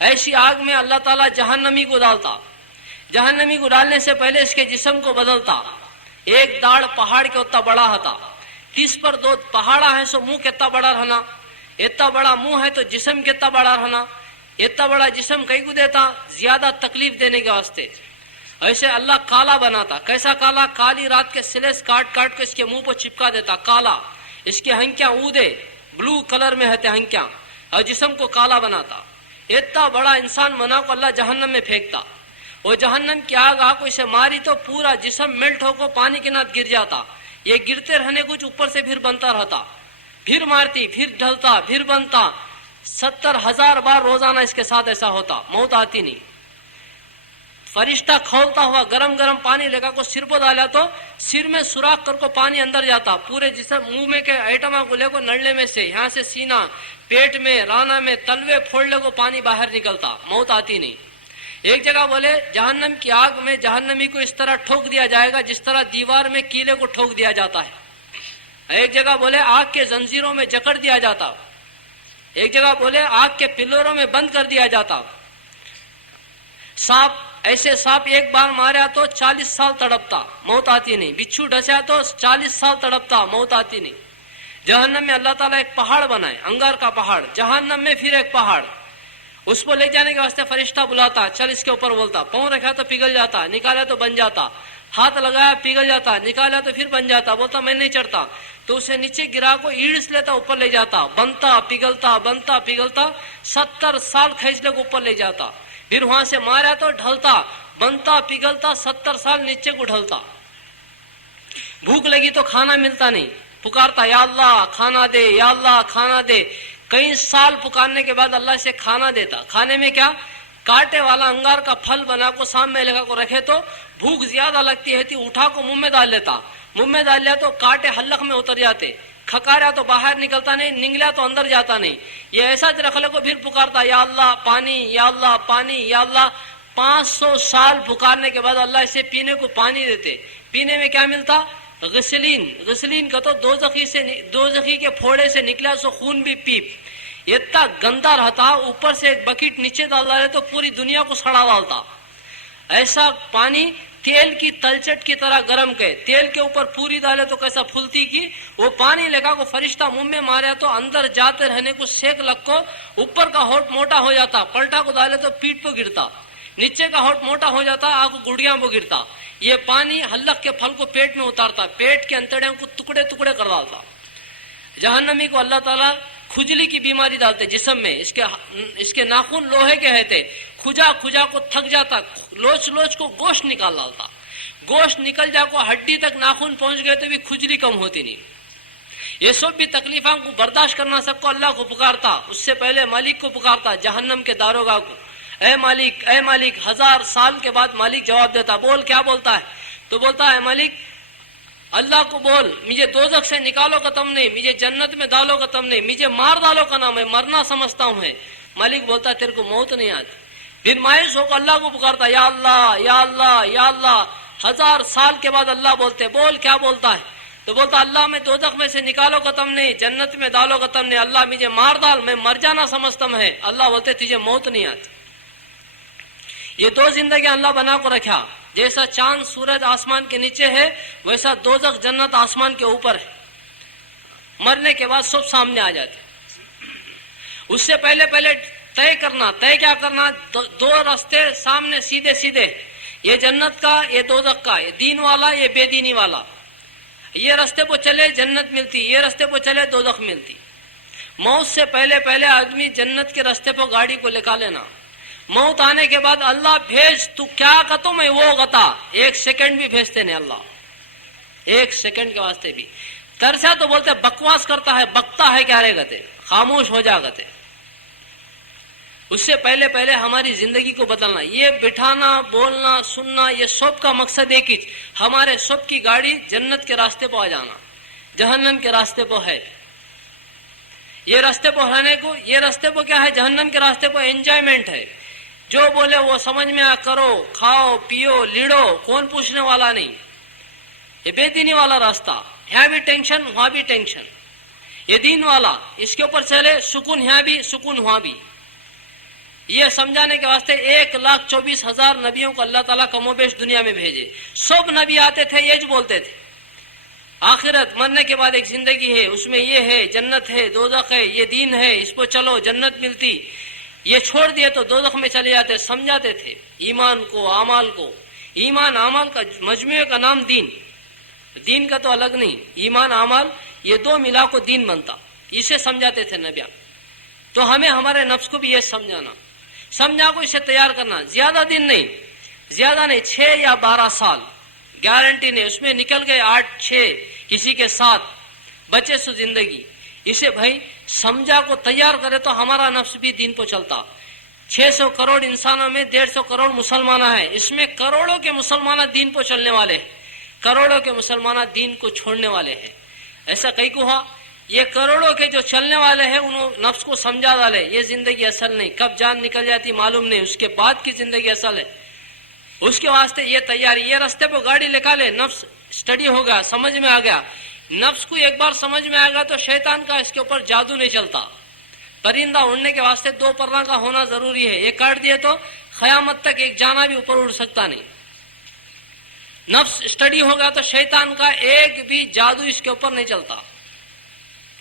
ایسی آگ میں اللہ تعالیٰ جہنمی کو ڈالتا. جہنمی کو ڈالنے سے پہلے اس کے جسم کو بدلتا. ایک داڑھ پہاڑ کے اتنا بڑا ہوتا, 30 پر 2 پہاڑا ہے سو منہ کتنا بڑا رہنا, اتنا بڑا منہ ہے تو جسم کتنا بڑا رہنا. اتنا بڑا جسم کئی کو دیتا, زیادہ تکلیف دینے کے واسطے. ایسے اللہ کالا بناتا. کیسا کالا؟ کالی رات کے سلیس کاٹ کاٹ کے اس کے منہ پر چپکا دیتا کالا. اس کی ہنکیاں اودے بلو کلر میں ہوتے ہنکیاں, اور جسم کو کالا بناتا. اتنا بڑا انسان بنا کو اللہ جہنم میں پھینکتا. وہ جہنم کی آگ کو اسے ماری تو پورا جسم ملٹ ہو کو پانی کے ناتھ گر جاتا. یہ گرتے رہنے کچھ اوپر سے پھر بنتا رہتا, پھر مارتی, پھر ڈھلتا, پھر بنتا. 70,000 بار روزانہ اس کے ساتھ ایسا ہوتا, موت آتی نہیں. فرشتہ کھولتا ہوا گرم گرم پانی لے کر کو سر پر ڈالا تو سر میں سوراخ کر کو پانی اندر جاتا. پورے جسم منہ میں کے آئٹما کو لے کو نڑلے میں سے, یہاں سے سینہ, پیٹ میں, رانا میں, تلوے پھوڑ لے کو پانی باہر نکلتا, موت آتی نہیں. ایک جگہ بولے جہنم کی آگ میں جہنمی کو اس طرح ٹھوک دیا جائے گا جس طرح دیوار میں کیلے کو ٹھوک دیا جاتا ہے. ایک جگہ بولے آگ کے زنجیروں میں جکڑ دیا جاتا. ایک جگہ بولے آگ کے پلروں میں بند کر دیا جاتا. سانپ, ایسے سانپ ایک بار مارا تو 40 سال تڑپتا, موت آتی نہیں. بچھو ڈسیا تو 40 سال تڑپتا, موت آتی نہیں. جہنم میں اللہ تعالیٰ ایک پہاڑ بنائے, انگار کا پہاڑ. جہنم میں پھر ایک پہاڑ, اس کو لے جانے کے واسطے فرشتہ بلاتا, چل اس کے اوپر بولتا. پاؤں رکھا تو پگھل جاتا, نکالا تو بن جاتا. ہاتھ لگایا پگھل جاتا, نکالا تو پھر بن جاتا. بولتا میں نہیں چڑھتا, تو اسے نیچے گرا کو ایڑس لیتا, اوپر لے جاتا. بنتا پگھلتا, بنتا پگھلتا, 70 سال کھینچ لے کو اوپر لے جاتا. پھر وہاں سے مارا تو ڈھلتا, بنتا پگھلتا, 70 سال نیچے کو ڈھلتا. بھوک لگی تو کھانا ملتا نہیں, پکارتا یا اللہ کھانا دے, یا اللہ کھانا دے. کئی سال پکارنے کے بعد اللہ سے کھانا دیتا. کھانے میں کیا؟ کاٹے والا انگار کا پھل بنا کو سامنے لگا کو رکھے تو بھوک زیادہ لگتی ہے, اٹھا کو منہ میں ڈال لیتا. منہ میں ڈال لیا تو کاٹے حلق میں اتر جاتے, کھکاریا تو باہر نکلتا نہیں, نگلا تو اندر جاتا نہیں. یہ ایسا رکھ لے کو پھر پکارتا یا اللہ پانی, یا اللہ پانی, یا اللہ. 500 سال پکارنے کے بعد اللہ اسے پینے کو پانی دیتے. پینے میں کیا ملتا؟ غسلین. غسلین کا تو دوزخی کے پھوڑے سے نکلا سو خون بھی پیپ. اتنا گندا رہتا, اوپر سے ایک بکیٹ نیچے ڈال ڈالے تو پوری دنیا کو سڑا ڈالتا. ایسا پانی تیل کی تلچٹ کی طرح گرم کے, تیل کے اوپر پوری ڈالے تو کیسا پھولتی کی. وہ پانی لگا کو فرشتہ منہ میں مارا تو اندر جاتے رہنے کو سیک لگ کو اوپر کا ہوٹ موٹا ہو جاتا, پلٹا کو ڈالے تو پیٹ پہ گرتا. نیچے کا ہوٹ موٹا ہو جاتا, آگ گڑیاں پہ گرتا. یہ پانی حلق کے پھل کو پیٹ میں اتارتا, پیٹ کے انتڑیوں کو ٹکڑے ٹکڑے کر ڈالتا. جہنمی کو اللہ تعالیٰ کھجلی کی بیماری ڈالتے جسم میں. اس کے ناخن لوہے کے رہتے, کھجا کھجا کو تھک جاتا, لوچ لوچ کو گوشت نکال ڈالتا. گوشت نکل جا کو ہڈی تک ناخن پہنچ گئے تو بھی کھجلی کم ہوتی نہیں. یہ سب بھی تکلیفوں کو برداشت کرنا سب کو اللہ کو پکارتا. اس سے پہلے مالک کو پکارتا, جہنم کے داروغہ کو, اے مالک اے مالک. 1000 سال کے بعد مالک جواب دیتا. بول کیا بولتا ہے؟ تو بولتا ہے مالک اللہ کو بول مجھے دوزخ سے نکالو ختم نہیں, مجھے جنت میں ڈالو ختم نہیں, مجھے مار ڈالو کا نام ہے, مرنا سمجھتا ہوں ہے. مالک بولتا ہے تیرے کو موت نہیں آتی. پھر مایوس ہو کر اللہ کو پکارتا یا اللہ یا اللہ یا اللہ. 1000 سال کے بعد اللہ بولتے بول کیا بولتا ہے؟ تو بولتا اللہ میں دوزخ میں سے نکالو ختم نہیں, جنت میں ڈالو ختم نہیں, اللہ مجھے مار ڈال, میں مر جانا سمجھتا ہوں ہے. اللہ بولتے تجھے موت نہیں آتی. یہ 2 زندگیاں اللہ بنا کو رکھا. جیسا چاند سورج آسمان کے نیچے ہے ویسا دوزخ جنت آسمان کے اوپر ہے. مرنے کے بعد سب سامنے آ جاتے. اس سے پہلے طے کرنا, طے کیا کرنا؟ 2 راستے سامنے سیدھے سیدھے, یہ جنت کا یہ دوزخ کا, یہ دین والا یہ بے دینی والا. یہ راستے پہ چلے جنت ملتی, یہ راستے پہ چلے دوزخ ملتی. موت سے پہلے آدمی جنت کے راستے پہ گاڑی کو لکھا لینا. موت آنے کے بعد اللہ بھیج, تو کیا کہتا میں وہ گتا. 1 سیکنڈ بھی بھیجتے نہیں اللہ, 1 سیکنڈ کے واسطے بھی. ترسا تو بولتے بکواس کرتا ہے, بکتا ہے کیا رہے گتے, خاموش ہو جا گتے. اس سے پہلے ہماری زندگی کو بدلنا. یہ بٹھانا, بولنا, سننا, یہ سب کا مقصد ایک ہی, ہمارے سب کی گاڑی جنت کے راستے پہ آ جانا, جہنم کے راستے پہ ہے. یہ راستے پہ رہنے کو, یہ راستے پہ کیا ہے؟ جہنم کے راستے پہ انجوائمنٹ ہے. جو بولے وہ سمجھ میں کرو, کھاؤ پیو لیڑو, کون پوچھنے والا نہیں. یہ بے دینی والا راستہ، یہاں بھی ٹینشن وہاں بھی ٹینشن. یہ دین والا اس کے اوپر چلے، سکون یہاں بھی سکون وہاں بھی. یہ سمجھانے کے واسطے 1,24,000 نبیوں کو اللہ تعالیٰ کم و بیش دنیا میں بھیجے. سب نبی آتے تھے یہ بولتے تھے آخرت مرنے کے بعد ایک زندگی ہے، اس میں یہ ہے، جنت ہے، دوزخ ہے، یہ دین ہے، اس پہ چلو جنت ملتی، یہ چھوڑ دیے تو دوزخ میں چلے جاتے. سمجھاتے تھے ایمان کو، اعمال کو. ایمان اعمال کا مجموعے کا نام دین، دین کا تو الگ نہیں. ایمان اعمال یہ دو ملا کو دین بنتا، اسے سمجھاتے تھے نبیان. تو ہمیں ہمارے نفس کو بھی یہ سمجھا کو اسے تیار کرنا. زیادہ دن نہیں، زیادہ نہیں، 6 یا 12 سال گارنٹی نہیں. اس میں نکل گئے 8-6 کسی کے ساتھ بچے سے زندگی. اسے بھائی سمجھا کو تیار کرے تو ہمارا نفس بھی دین پہ چلتا. 600 کروڑ انسانوں میں 150 کروڑ مسلمان ہیں. اس میں کروڑوں کے مسلمان دین پہ چلنے والے ہیں، کروڑوں کے مسلمان دین کو چھوڑنے والے ہیں. ایسا کئی کو ہوا. یہ کروڑوں کے جو چلنے والے ہیں انہوں نفس کو سمجھا ڈالے یہ زندگی اصل نہیں، کب جان نکل جاتی معلوم نہیں، اس کے بعد کی زندگی اصل ہے. اس کے واسطے یہ تیاری. یہ راستے پہ گاڑی نکالے، نفس اسٹڈی ہو گیا، سمجھ میں آ گیا. نفس کو ایک بار سمجھ میں آ گیا تو شیطان کا اس کے اوپر جادو نہیں چلتا. پرندہ اڑنے کے واسطے 2 پروں کا ہونا ضروری ہے. یہ کاٹ دیے تو قیامت تک ایک جانا بھی اوپر اڑ سکتا نہیں. نفس اسٹڈی ہو گیا تو شیطان کا ایک بھی جادو اس کے اوپر نہیں چلتا،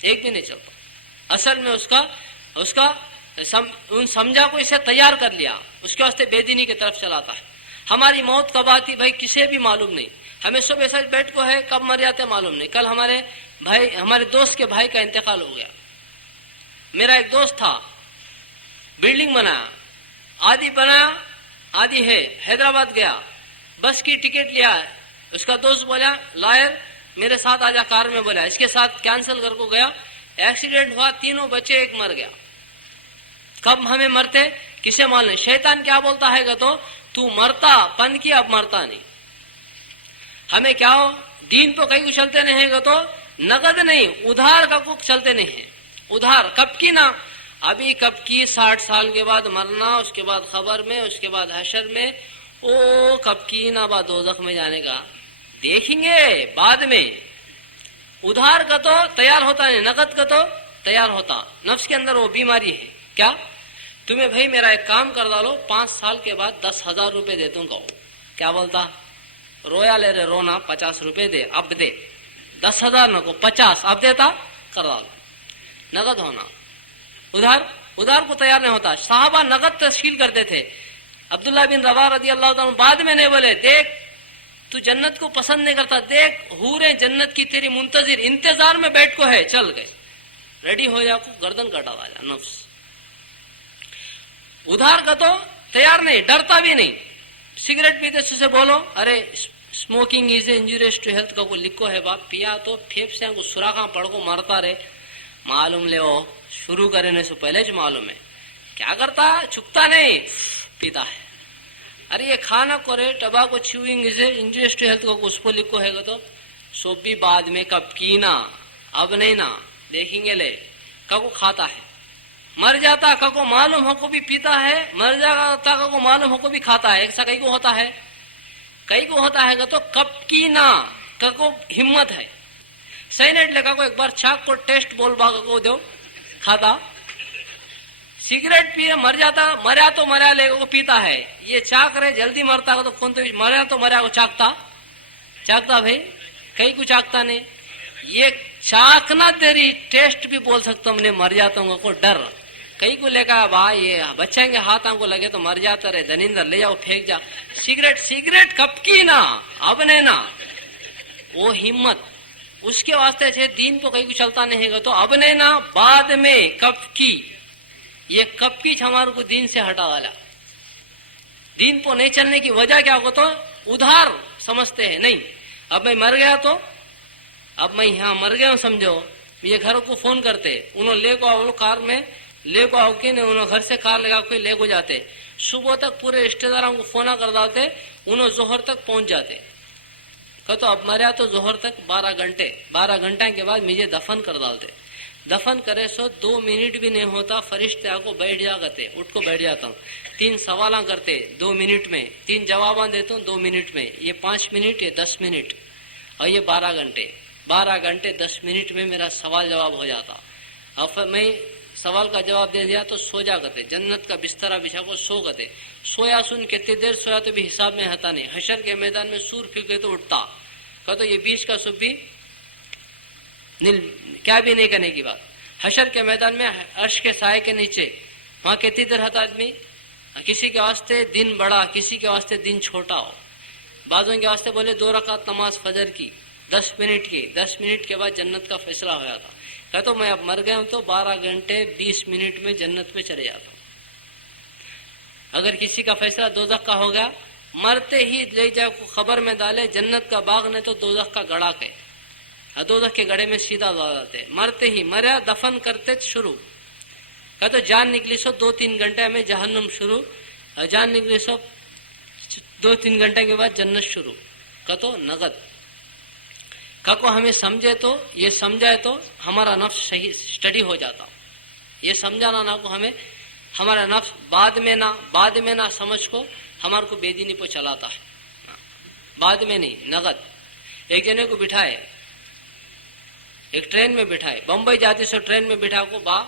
ایک بھی نہیں چلتا. اصل میں اس کا سمجھا کو اسے تیار کر لیا، اس کے واسطے بے دینی کی طرف چلاتا ہے. ہماری موت کب آتی بھائی کسے بھی معلوم نہیں. ہمیں صبح ایسا بیٹھ کو ہے کب مر جاتے معلوم نہیں. کل ہمارے دوست کے بھائی کا انتقال ہو گیا. میرا ایک دوست تھا، بلڈنگ بنایا، آدھی بنایا آدھی ہے، حیدرآباد گیا، بس کی ٹکٹ لیا. اس کا دوست بولا لائر میرے ساتھ آجا کار میں، بولا اس کے ساتھ کینسل کر کو گیا. ایکسیڈنٹ ہوا، 3 بچے، ایک مر گیا. کب ہمیں مرتے کسے معلوم. شیطان کیا بولتا ہے کہ تو مرتا پن کی، اب مرتا نہیں. ہمیں کیا ہو دین تو کہیں کو چلتے نہیں ہے تو نقد نہیں، ادھار کا کو چلتے نہیں ہے. ادھار کب کی نا، ابھی کب کی 60 سال کے بعد مرنا، اس کے بعد خبر میں، اس کے بعد حشر میں، او کب کی نا بعد دوزخ میں جانے کا دیکھیں گے بعد میں. ادھار کا تو تیار ہوتا نہیں، نقد کا تو تیار ہوتا. نفس کے اندر وہ بیماری ہے. کیا تمہیں بھائی میرا ایک کام کر ڈالو، 5 سال کے بعد 10,000 روپے دے دوں گا. کیا بولتا؟ رویا لے رہے رونا، 50 روپے دے، اب دے. 10,000 نہ کو 50 اب دیتا، کر ڈالو. نقد ہونا. ادھار کو تیار نہیں ہوتا. صحابہ نقد تشکیل کرتے تھے. عبداللہ بن روا رضی اللہ تعالیٰ بعد میں نہیں بولے دیکھ تو جنت کو پسند نہیں کرتا، دیکھ حوریں جنت کی تیری منتظر انتظار میں بیٹھ کو ہے، چل گئے ریڈی ہو جا کو گردن کٹا والا. نفس ادھار کا تو تیار نہیں، ڈرتا بھی نہیں. سگریٹ پیتے سے بولو ارے smoking is injurious to health کا کو لکھو ہے باپ، پیا تو پھیپسے کو سوراخاں پڑ کو مرتا رہے. معلوم لے وہ شروع کرنے سے پہلے جو معلوم ہے کیا کرتا، چھکتا نہیں، پیتا ہے. ارے یہ کھانا کرے ٹباکو چیوئنگ از انجوریس ٹو ہیلتھ کا اس کو لکھو ہے گا تو سو بھی بعد میں کب کی نا، اب نہیں نا، دیکھیں گے لے کب کو کھاتا ہے. مر جاتا کا کو معلوم ہو کو بھی پیتا ہے، مر جاتا کا کو معلوم ہو کو بھی کھاتا ہے. ایسا کئی کو ہوتا ہے، کئی کو ہوتا ہے تو کب کی نا کا کو ہمت ہے. سینٹ لگا کو ایک بار چھاک کو ٹیسٹ بول باغ کو دو کھاتا. سگریٹ پیے مر جاتا، مریا تو مریا لے کو پیتا ہے. یہ چاک رہے جلدی مرتا تو کون تو مریا تو مریا کو چاکتا بھائی، کئی کو چاکتا نہیں. یہ چاکنا تیری ٹیسٹ بھی بول سکتا ہوں نے مر جاتا ہوں کو ڈر. کئی کو لے کہا بھائی یہ بچیں گے ہاتھوں کو لگے تو مر جاتا رہے، دنیندر لے جاؤ پھینک جا. سگریٹ کب کی نا، اب نہیں نا، وہ ہمت. اس کے واسطے سے دین تو کہیں کو چلتا نہیں گا تو اب نہیں نا، بعد میں کب کی. یہ کب کی ہمارے کو دین سے ہٹا والا. دین کو نہیں چلنے کی وجہ کیا ہو تو ادھار سمجھتے ہیں. نہیں اب میں مر گیا تو اب میں یہاں مر گیا ہوں سمجھو، یہ گھر کو فون کرتے انہوں لے کو آؤ کار میں، لے کو آؤ کہ نہیں، انہوں گھر سے کار لگا کے لے کو جاتے. صبح تک پورے رشتے داروں کو فون کر ڈالتے، انہوں ظہر تک پہنچ جاتے. تو اب مریا تو ظہر تک 12 گھنٹے کے بعد مجھے دفن کر ڈالتے. دفن کرے سو 2 منٹ بھی نہیں ہوتا، فرشتے آ کو بیٹھ جا کرتے، اٹھ کو بیٹھ جاتا ہوں. 3 سوالاں کرتے 2 منٹ میں، 3 جواباں دیتا ہوں 2 منٹ میں. یہ 5 منٹ، یہ 10 منٹ. اور یہ 12 घंटे 10 मिनट में मेरा सवाल जवाब हो जाता। और फिर मैं सवाल का जवाब दे दिया तो सो जा करते, जन्नत का बिस्तरा बिछा को सो करते। सोया सुन कितनी देर सोया तो भी हिसाब में हता नहीं। हशर के मैदान में सूर फिर गए तो उठता, कहा तो ये बीच का सुब भी क्या भी नहीं करने की बात। हशर के मैदान में अर्श के साए के नीचे वहां कितनी देर हता आदमी। किसी के वास्ते दिन बड़ा, किसी के वास्ते दिन छोटा हो। बाजों के वास्ते बोले 2 रकात नमाज फजर की 10 मिनट की, 10 मिनट के बाद जन्नत का फैसला होया था। कहता तो मैं अब मर गया हूं तो 12 घंटे 20 मिनट में जन्नत में चले जाता हूं। अगर किसी का फैसला दोजख का हो गया, मरते ही ले जाए को खबर में डाले जन्नत का बाग ने तो दोजख का गड़ा के, दोजख के गड़े में सीधा डाल जाते। मरते ही मरा दफन करते शुरू। कहते जान निकली सो 2-3 घंटे में जहन्नुम शुरू, और जान निकली सो 2-3 घंटे के बाद जन्नत शुरू। कहतो नगद को हमें समझे तो ये समझाए तो हमारा नफ्स सही स्टडी हो जाता। ये समझाना ना को हमें हमारा नफ्स बाद में ना समझ को हमारे को बेदीनी पर चलाता है। बाद में नहीं, नगद। एक जने को बिठाए, एक ट्रेन में बिठाए, बम्बई जाती सो ट्रेन में बिठा को बा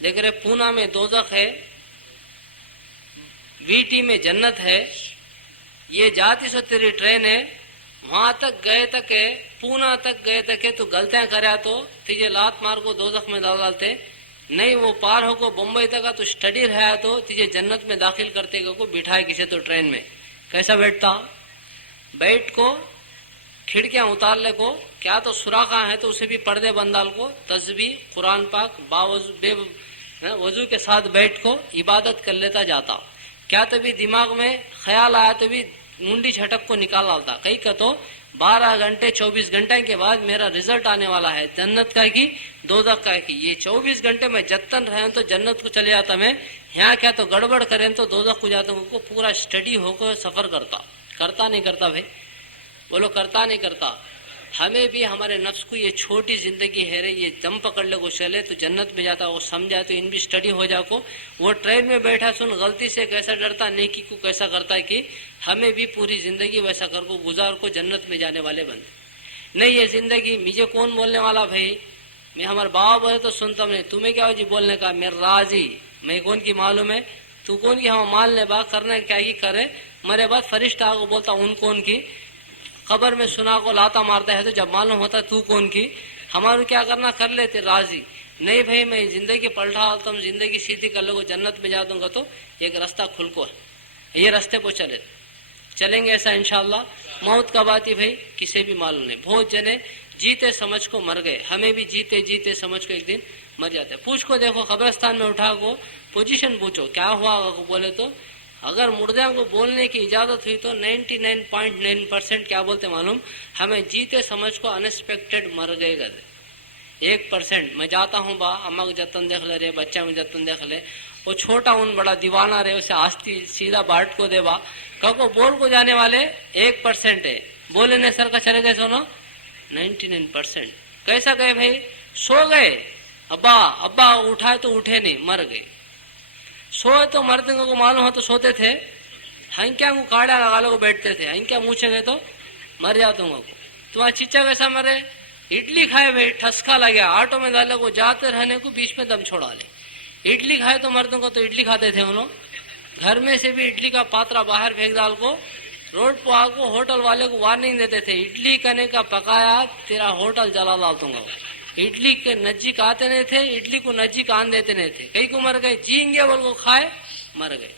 देख रहे पूना में दोजख है, वीटी में जन्नत है, ये जाती सो तेरी ट्रेन है, वहां तक गए तक है, पूना तक गए तक है, तू गलतियां करे तो तुझे लात मार को दोजख में डाल डालते। नहीं वो पार हो को बम्बई तक तो स्टडी रहा तो तुझे जन्नत में दाखिल करते को बिठाए किसी तो ट्रेन में। कैसा बैठता? बैठ को खिड़कियां उतार ले को, क्या तो सुराखा है तो उसे भी पर्दे बंदाल को, तस्बीह कुरान पाक वजू के साथ बैठ को इबादत कर लेता जाता। क्या तो भी दिमाग में ख्याल आया तो भी मुंडी झटक को निकाल डालता। कहीं का तो 12 घंटे 24 घंटे के बाद मेरा रिजल्ट आने वाला है, जन्नत का की दोजख का की। ये 24 घंटे में जतन रहे तो जन्नत को चले जाता मैं, यहाँ क्या तो गड़बड़ करें तो दोजख को जाता हूँ। पूरा स्टडी होकर सफर करता नहीं करता भाई, बोलो करता नहीं करता। हमें भी हमारे नफ्स को ये छोटी जिंदगी है रे, ये दम पकड़ ले को चले तो जन्नत में जाता, वो समझा तो इन भी स्टडी हो जा को। वो ट्रेन में बैठा सुन गलती से कैसा डरता, नेकी को कैसा करता है कि हमें भी पूरी जिंदगी वैसा कर को गुजार को जन्नत में जाने वाले बनते। नहीं ये जिंदगी मुझे कौन बोलने वाला भाई, मैं हमारे बाबा बोले तो सुनता नहीं, तुम्हें क्या हो जी बोलने का, मैं राजी, मैं कौन की मालूम है, तू कौन की हम मान ले बा करने क्या ही करे। मेरे बाद फरिश्ता को बोलता उन कौन की, खबर में सुना को लाता मारता है तो जब मालूम होता तू कौन की, हमारे क्या करना कर लेते राजी। नहीं भाई मैं जिंदगी पलटा तुम जिंदगी सीधी कर लो जन्नत में जा दूंगा तो एक रास्ता खुल को है, ये रास्ते को चलेंगे ऐसा इंशाल्लाह। मौत का बात ही भाई किसी भी मालूम नहीं। बहुत जने जीते समझ को मर गए, हमें भी जीते जीते समझ को एक दिन मर जाते। पूछ को देखो कब्रिस्तान में उठा को पोजीशन पूछो क्या हुआ बोले तो अगर मुर्दों को बोलने की इजाजत हुई तो 99.9% क्या बोलते मालूम, हमें जीते समझ को अनएक्सपेक्टेड मर गए गए। 1% मैं जाता हूँ बा अम्मा को जतन देख ले रे, बच्चा में जतन देख ले, वो छोटा उन बड़ा दीवाना रहे उसे आस्ती सीधा बाट को दे बा। को बोल को जाने वाले 1% है, बोले ने सर का चले गए सुनो 99%। कैसा गए भाई, सो गए, अब्बा उठाए तो उठे नहीं, मर गए। सोए तो मरते को मालूम हो तो सोते थे, हंक्या को काड़ा लगा लो बैठते थे, हंक्या मूछे गए तो मर जाते को। तुम्हारा चिच्चा कैसा मरे, इडली खाए भाई ठसका लग गया, ऑटो में डाले को जाते रहने को बीच में दम छोड़ा ले। इडली खाए तो मर्दों को तो इडली खाते थे उन्होंने, घर में से भी इडली का पात्रा बाहर फेंक डाल को, रोड पर आको होटल वाले को वार्निंग देते थे इडली करने का पकाया तेरा होटल जला डाल दूंगा। इडली के नजीक आते नहीं थे, इडली को नजीक आन देते नहीं थे। कई को मर गए, जीएंगे बोल को खाए मर गए।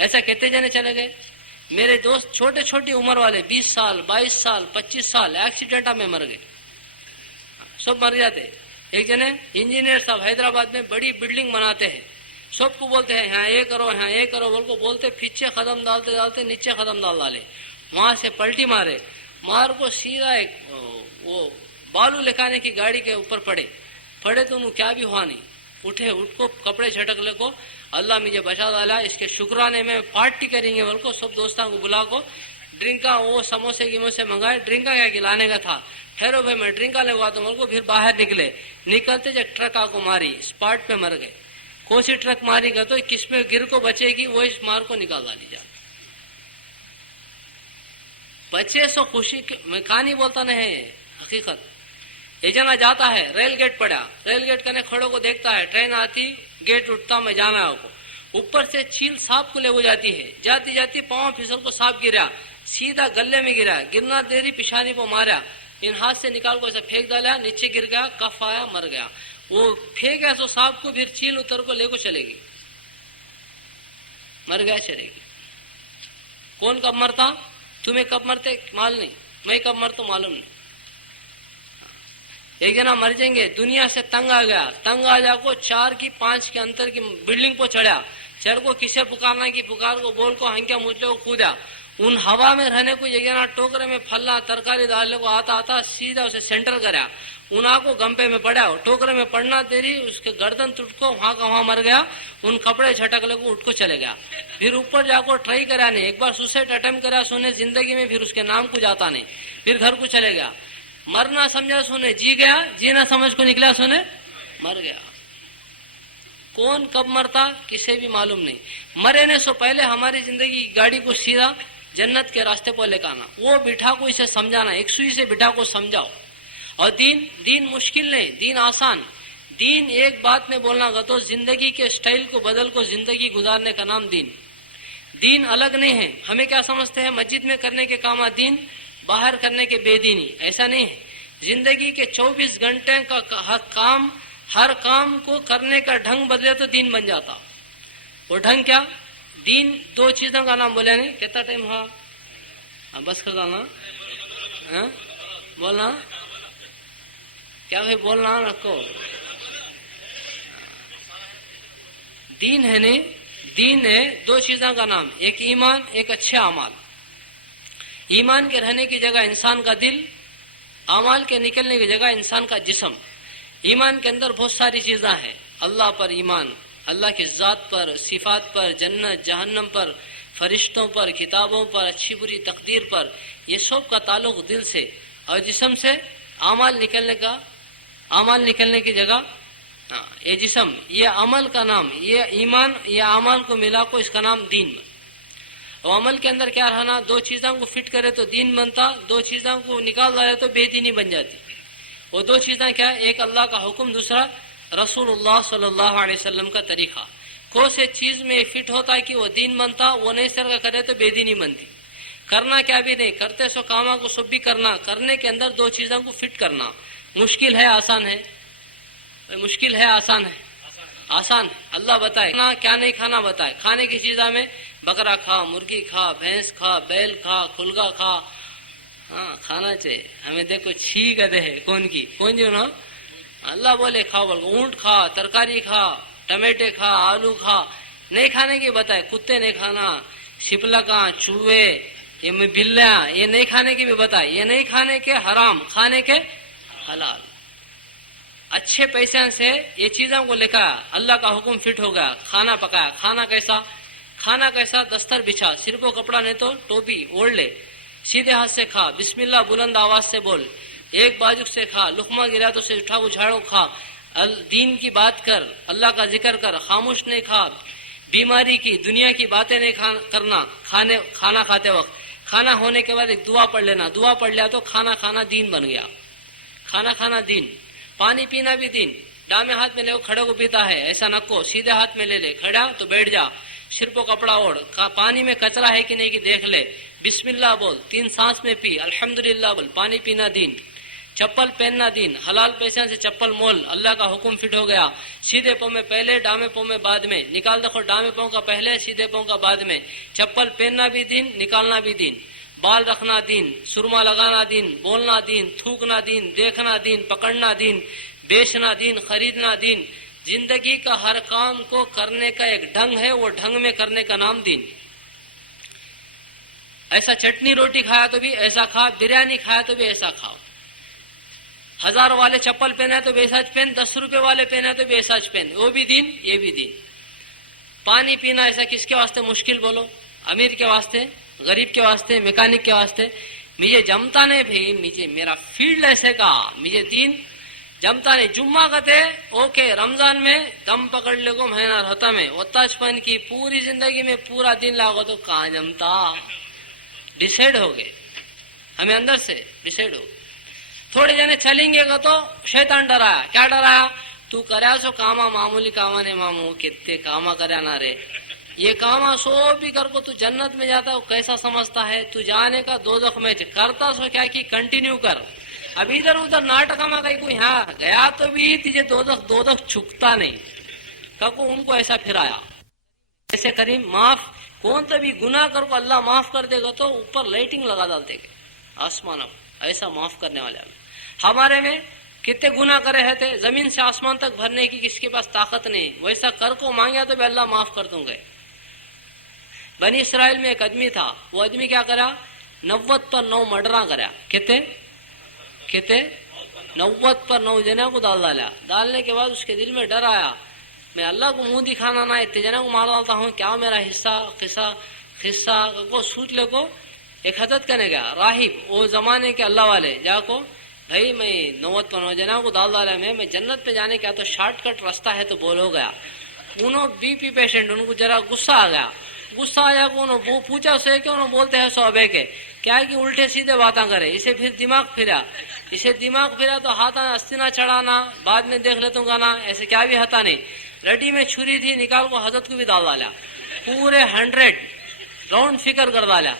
ऐसा कितने जने चले गए। मेरे दोस्त छोटे छोटी उम्र वाले 20 साल 22 साल 25 साल एक्सीडेंट में मर गए, सब मर जाते। एक जने इंजीनियर साहब हैदराबाद में बड़ी बिल्डिंग बनाते हैं, सबको बोलते हैं यहाँ ये करो यहाँ ये करो बोल को बोलते, पीछे कदम डालते डालते नीचे कदम डाले, वहां से पलटी मारे, मार को सीधा एक वो बालू लेकाने की गाड़ी के ऊपर पड़े तो क्या भी हुआ नहीं, उठे उठ को कपड़े झटक ले को अल्लाह मुझे बचा डाला, इसके शुक्राने में पार्टी करेंगे बोल को सब दोस्तों को बुला को ड्रिंका वो समोसे गिमोसे मंगाए, ड्रिंका क्या खिलाने का था, ठहरो भाई मैं ड्रिंका लगवा दूं बोल को। फिर बाहर निकलते जब ट्रक आको मारी, स्पॉट पे मर गए। कौन सी ट्रक मारी गया तो किसमें गिर को बचेगी वो इस मार को निकाल डाली जा। बच्चे सो खुशी में कहानी बोलता नहीं है, हकीकत। ये जना जाता है, रेल गेट पड़ा, रेल गेट करने खड़ों को देखता है, ट्रेन आती, गेट उठता, मैं जाना है आपको। ऊपर से चील सांप को ले हो जाती है, जाती जाती पांव फिसल को सांप गिरा, सीधा गले में गिरा, गिरना देरी पिशानी को मारा, इन हाथ से निकाल को ऐसा फेंक डाला, नीचे गिर गया, कफ आया, मर गया। वो फेंका सो सांप को, फिर चील उतर को लेको चलेगी, मर गया, चलेगी। कौन कब मरता, तुम्हें कब मरते मालूम नहीं, मैं कब मरता मालूम नहीं। एक जना मर जाएंगे, दुनिया से तंग आ गया, तंग आ जाको 4 की 5 के अंतर की बिल्डिंग पर चढ़ा, चढ़ को किसे पुकारना की पुकार को बोल को हंक्या मुझले को कूदा, उन हवा में रहने को एक जना टोकरे में फल्ला तरकारी डालने को आता आता सीधा उसे सेंटर करा, उना को गंपे में पड़ा, टोकरे में पड़ना देरी उसके गर्दन टूटको वहां का वहां मर गया, उन कपड़े झटकले को उठ को चले गया। फिर ऊपर जाकर ट्राई करा नहीं, एक बार सुसाइड अटेम्प्ट करा सुने जिंदगी में, फिर उसके नाम को जाता नहीं, फिर घर को चले गया। मरना समझा सुने जी गया, जीना समझ को निकला सुने मर गया। कौन कब मरता किसे भी मालूम नहीं। मरे ने सो पहले हमारी जिंदगी गाड़ी को सीधा जन्नत के रास्ते पर लेकर आना, वो बिठा को इसे समझाना, एक सुई से बिठा को समझाओ। और दीन मुश्किल नहीं, दीन आसान। दीन एक बात में बोलना गा तो जिंदगी के स्टाइल को बदल को जिंदगी गुजारने का नाम दीन। दीन अलग नहीं है। हमें क्या समझते हैं, मस्जिद में करने के काम दीन, बाहर करने के बेदीनी, ऐसा नहीं है। जिंदगी के 24 घंटे का हर काम को करने का ढंग बदले तो दीन बन जाता। वो ढंग क्या, दीन 2 चीजों का नाम बोले नहीं, कितना टाइम हुआ, बस कर गाना बोलना क्या भाई, बोलना रखो। दीन है नहीं, दीन है 2 चीजों का नाम, एक ईमान, एक अच्छे अमाल। ईमान के रहने की जगह इंसान का दिल, अमाल के निकलने की जगह इंसान का जिस्म। ईमान के अंदर बहुत सारी चीजें हैं, अल्लाह पर ईमान, अल्लाह की जात पर, सिफात पर, जन्नत जहन्नम पर, फरिश्तों पर, किताबों पर, अच्छी बुरी तकदीर पर, ये सब का ताल्लुक दिल से और जिस्म से। अमाल निकलने की जगह ये जिस्म, ये अमल का नाम, ये ईमान, ये अमल को मिला को इसका नाम दीन। और अमल के अंदर क्या रहना, 2 चीजों को फिट करे तो दीन बनता, 2 चीजों को निकाल डाले तो बेदीनी बन जाती। वो 2 चीजें क्या, एक अल्लाह का हुक्म, दूसरा रसूलुल्लाह सल्लल्लाहु अलैहि वसल्लम का तरीका। को से चीज में फिट होता है कि वो दीन बनता, वो नहीं सर का करे तो बेदीनी बनती। करना क्या भी नहीं, करते सो कामा को सब भी करना, करने के अंदर 2 चीजों को फिट करना। मुश्किल है आसान है, मुश्किल है आसान है, आसान है। अल्लाह बताए ना क्या नहीं खाना बताए, खाने की चीजा में बकरा खा, मुर्गी खा, भैंस खा, बैल खा, खुलगा खा, हाँ खाना चाहिए। हमें देखो छी गधे है, कौन जो ना अल्लाह बोले खाओ, बोल ऊंट खा, तरकारी खा, टमाटे खा, आलू खा, नहीं खाने की बताए, कुत्ते नहीं खाना, शिपलका, चूहे, ये बिल्ला, ये नहीं खाने की भी बताए, ये नहीं खाने के हराम, खाने के हलाल। अच्छे पैसे से ये चीजों को लेकर अल्लाह का हुक्म फिट हो गया, खाना पकाया। खाना कैसा, दस्तर बिछा, सिर को कपड़ा नहीं तो टोपी ओढ़ ले, सीधे हाथ से खा, बिस्मिल्लाह बुलंद आवाज से बोल, एक बाजू से खा, लुकमा गिरा तो उसे उठा उछाड़ो खा, दीन की बात कर, अल्लाह का जिक्र कर, खामोश नहीं खा, बीमारी की दुनिया की बातें नहीं करना। खाना खाते वक्त खाना होने के बाद एक दुआ पढ़ लेना, दुआ पढ़ लिया तो खाना दीन बन गया। खाना दीन। पानी पीना भी दीन। डामे हाथ में ले खड़े को पीता है, ऐसा नको, सीधे हाथ में ले ले, खड़ा तो बैठ जा, सिर को कपड़ा ओढ़, पानी में कचरा है कि नहीं कि देख ले, बिस्मिल्लाह बोल, 3 सांस में पी, अल्हम्दुलिल्लाह बोल। पानी पीना दीन। चप्पल पहनना दीन, हलाल पैसे से चप्पल मोल, अल्लाह का हुक्म फिट हो गया। सीधे पाँव में पहले, डामे पाँव में बाद में, निकाल देखो डामे पाँव का पहले, सीधे पाँव का बाद में। चप्पल पहनना भी दीन, निकालना भी दीन। बाल रखना दीन, सुरमा लगाना दीन, बोलना दीन, थूकना दीन, देखना दीन, पकड़ना दीन, बेचना दीन, खरीदना दीन। जिंदगी का हर काम को करने का एक ढंग है, वो ढंग में करने का नाम दीन। ऐसा चटनी रोटी खाया तो भी ऐसा खा, बिरयानी खाया तो भी ऐसा खाओ। 1000 वाले चप्पल पहना तो भी ऐसा पहन, 10 रुपए वाले पहना तो भी ऐसा पहन, वो भी दीन, ये भी दीन। पानी पीना ऐसा किसके वास्ते मुश्किल बोलो? अमीर के वास्ते, गरीब के वास्ते, मैकेनिक के वास्ते। मुझे जमता नहीं भाई, मुझे मेरा फील्ड ऐसे का, मुझे दीन जमता नहीं। जुम्मा कहते ओके, रमजान में दम पकड़ ले को महीना रहता में, ओताजपन की पूरी जिंदगी में पूरा दिन लागो तो कहाँ जमता। डिसाइड हो गए, हमें अंदर से डिसाइड हो। थोड़े जने चलेंगे का तो शैतान डराया, क्या डराया, तू करया सो कामा मामूली कामा ने मामू कितने कामा करया ना रे, ये कामा सो भी कर को तू जन्नत में जाता है, कैसा समझता है, तू जाने का दोजख में करता सो क्या कि कंटिन्यू कर। अब इधर उधर नाटक में कहीं को यहाँ गया तो भी तुझे दोजख छुकता नहीं, kako उनको ऐसा फिराया। ऐसे करीम माफ कौन सा भी गुनाह कर को अल्लाह माफ कर देगा तो ऊपर लाइटिंग लगा डालते आसमान अब, ऐसा माफ करने वाले। हमारे में कितने गुनाह करे है थे, जमीन से आसमान तक भरने की किसके पास ताकत नहीं, वैसा कर को मांगा तो भी अल्लाह माफ कर दूंगे। बनी इसराइल में एक आदमी था, वो आदमी क्या करा, 90 पर 9 मर्डरा करा। कितने 90 पर 9 जना को डाला। डालने के बाद उसके दिल में डर आया, मैं अल्लाह को मुंह दिखाना ना, इतने जना को मार डालता हूँ, क्या मेरा हिस्सा को सूट ले को। एक हजरत करने गया राहिब, वो जमाने के अल्लाह वाले, जाको भाई मैं 90 पर 9 जना को डाला, मैं जन्नत पे जाने का तो शॉर्टकट रास्ता है तो बोल हो गया। उन्होंने बीपी पेशेंट, उनको जरा गुस्सा आ गया। गुस्सा आया को उन्होंने पूछा से कि उन्होंने बोलते हैं सोबे के क्या है कि उल्टे सीधे बातें करे। इसे फिर दिमाग फिरा तो हाथ अस्तिना चढ़ाना, बाद में देख लेता ना, ऐसे क्या भी हता नहीं। रडी में छुरी थी, निकाल को हजरत को भी डाल डाला, पूरे 100 राउंड फिगर कर डाला।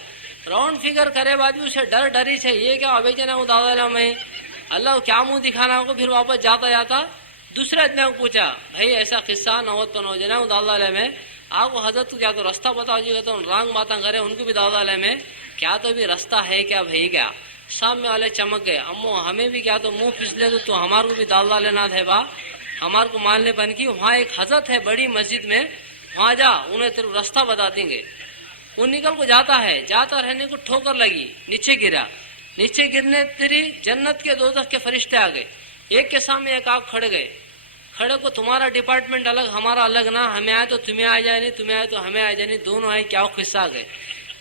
राउंड फिगर करे बाद भी उसे डरी से ये क्या अभी जना को डाल डाला मैं, अल्लाह क्या मुंह दिखाना को। फिर वापस जाता दूसरे आदमी को पूछा, भाई ऐसा किस्सा 90 पर 9 जना को डाल डाला मैं, आपको हजरत को क्या तो रास्ता बताओ जी, तो रंग बातें करे, उनको भी डाल डाला मैं, क्या तो भी रास्ता है क्या भाई क्या। सामने वाले चमक गए, अम्मो हमें भी क्या तो मुंह फिसले तो हमारे को भी डाल डालेना है बा, हमारे को मानने बन की। वहाँ एक हजरत है बड़ी मस्जिद में, वहाँ जा, उन्हें तेरे रास्ता बता देंगे। वो निकल को जाता है, जाता रहने को ठोकर लगी, नीचे गिरा। नीचे गिरने तेरी जन्नत के दोजख के फरिश्ते आ गए, एक के सामने एक आप खड़े गए। खड़े को तुम्हारा डिपार्टमेंट अलग हमारा अलग ना, हमें आए तो तुम्हें आ जाए नहीं, तुम्हें आए तो हमें आ जाए नहीं, दोनों आए क्या किस्सा आ गए।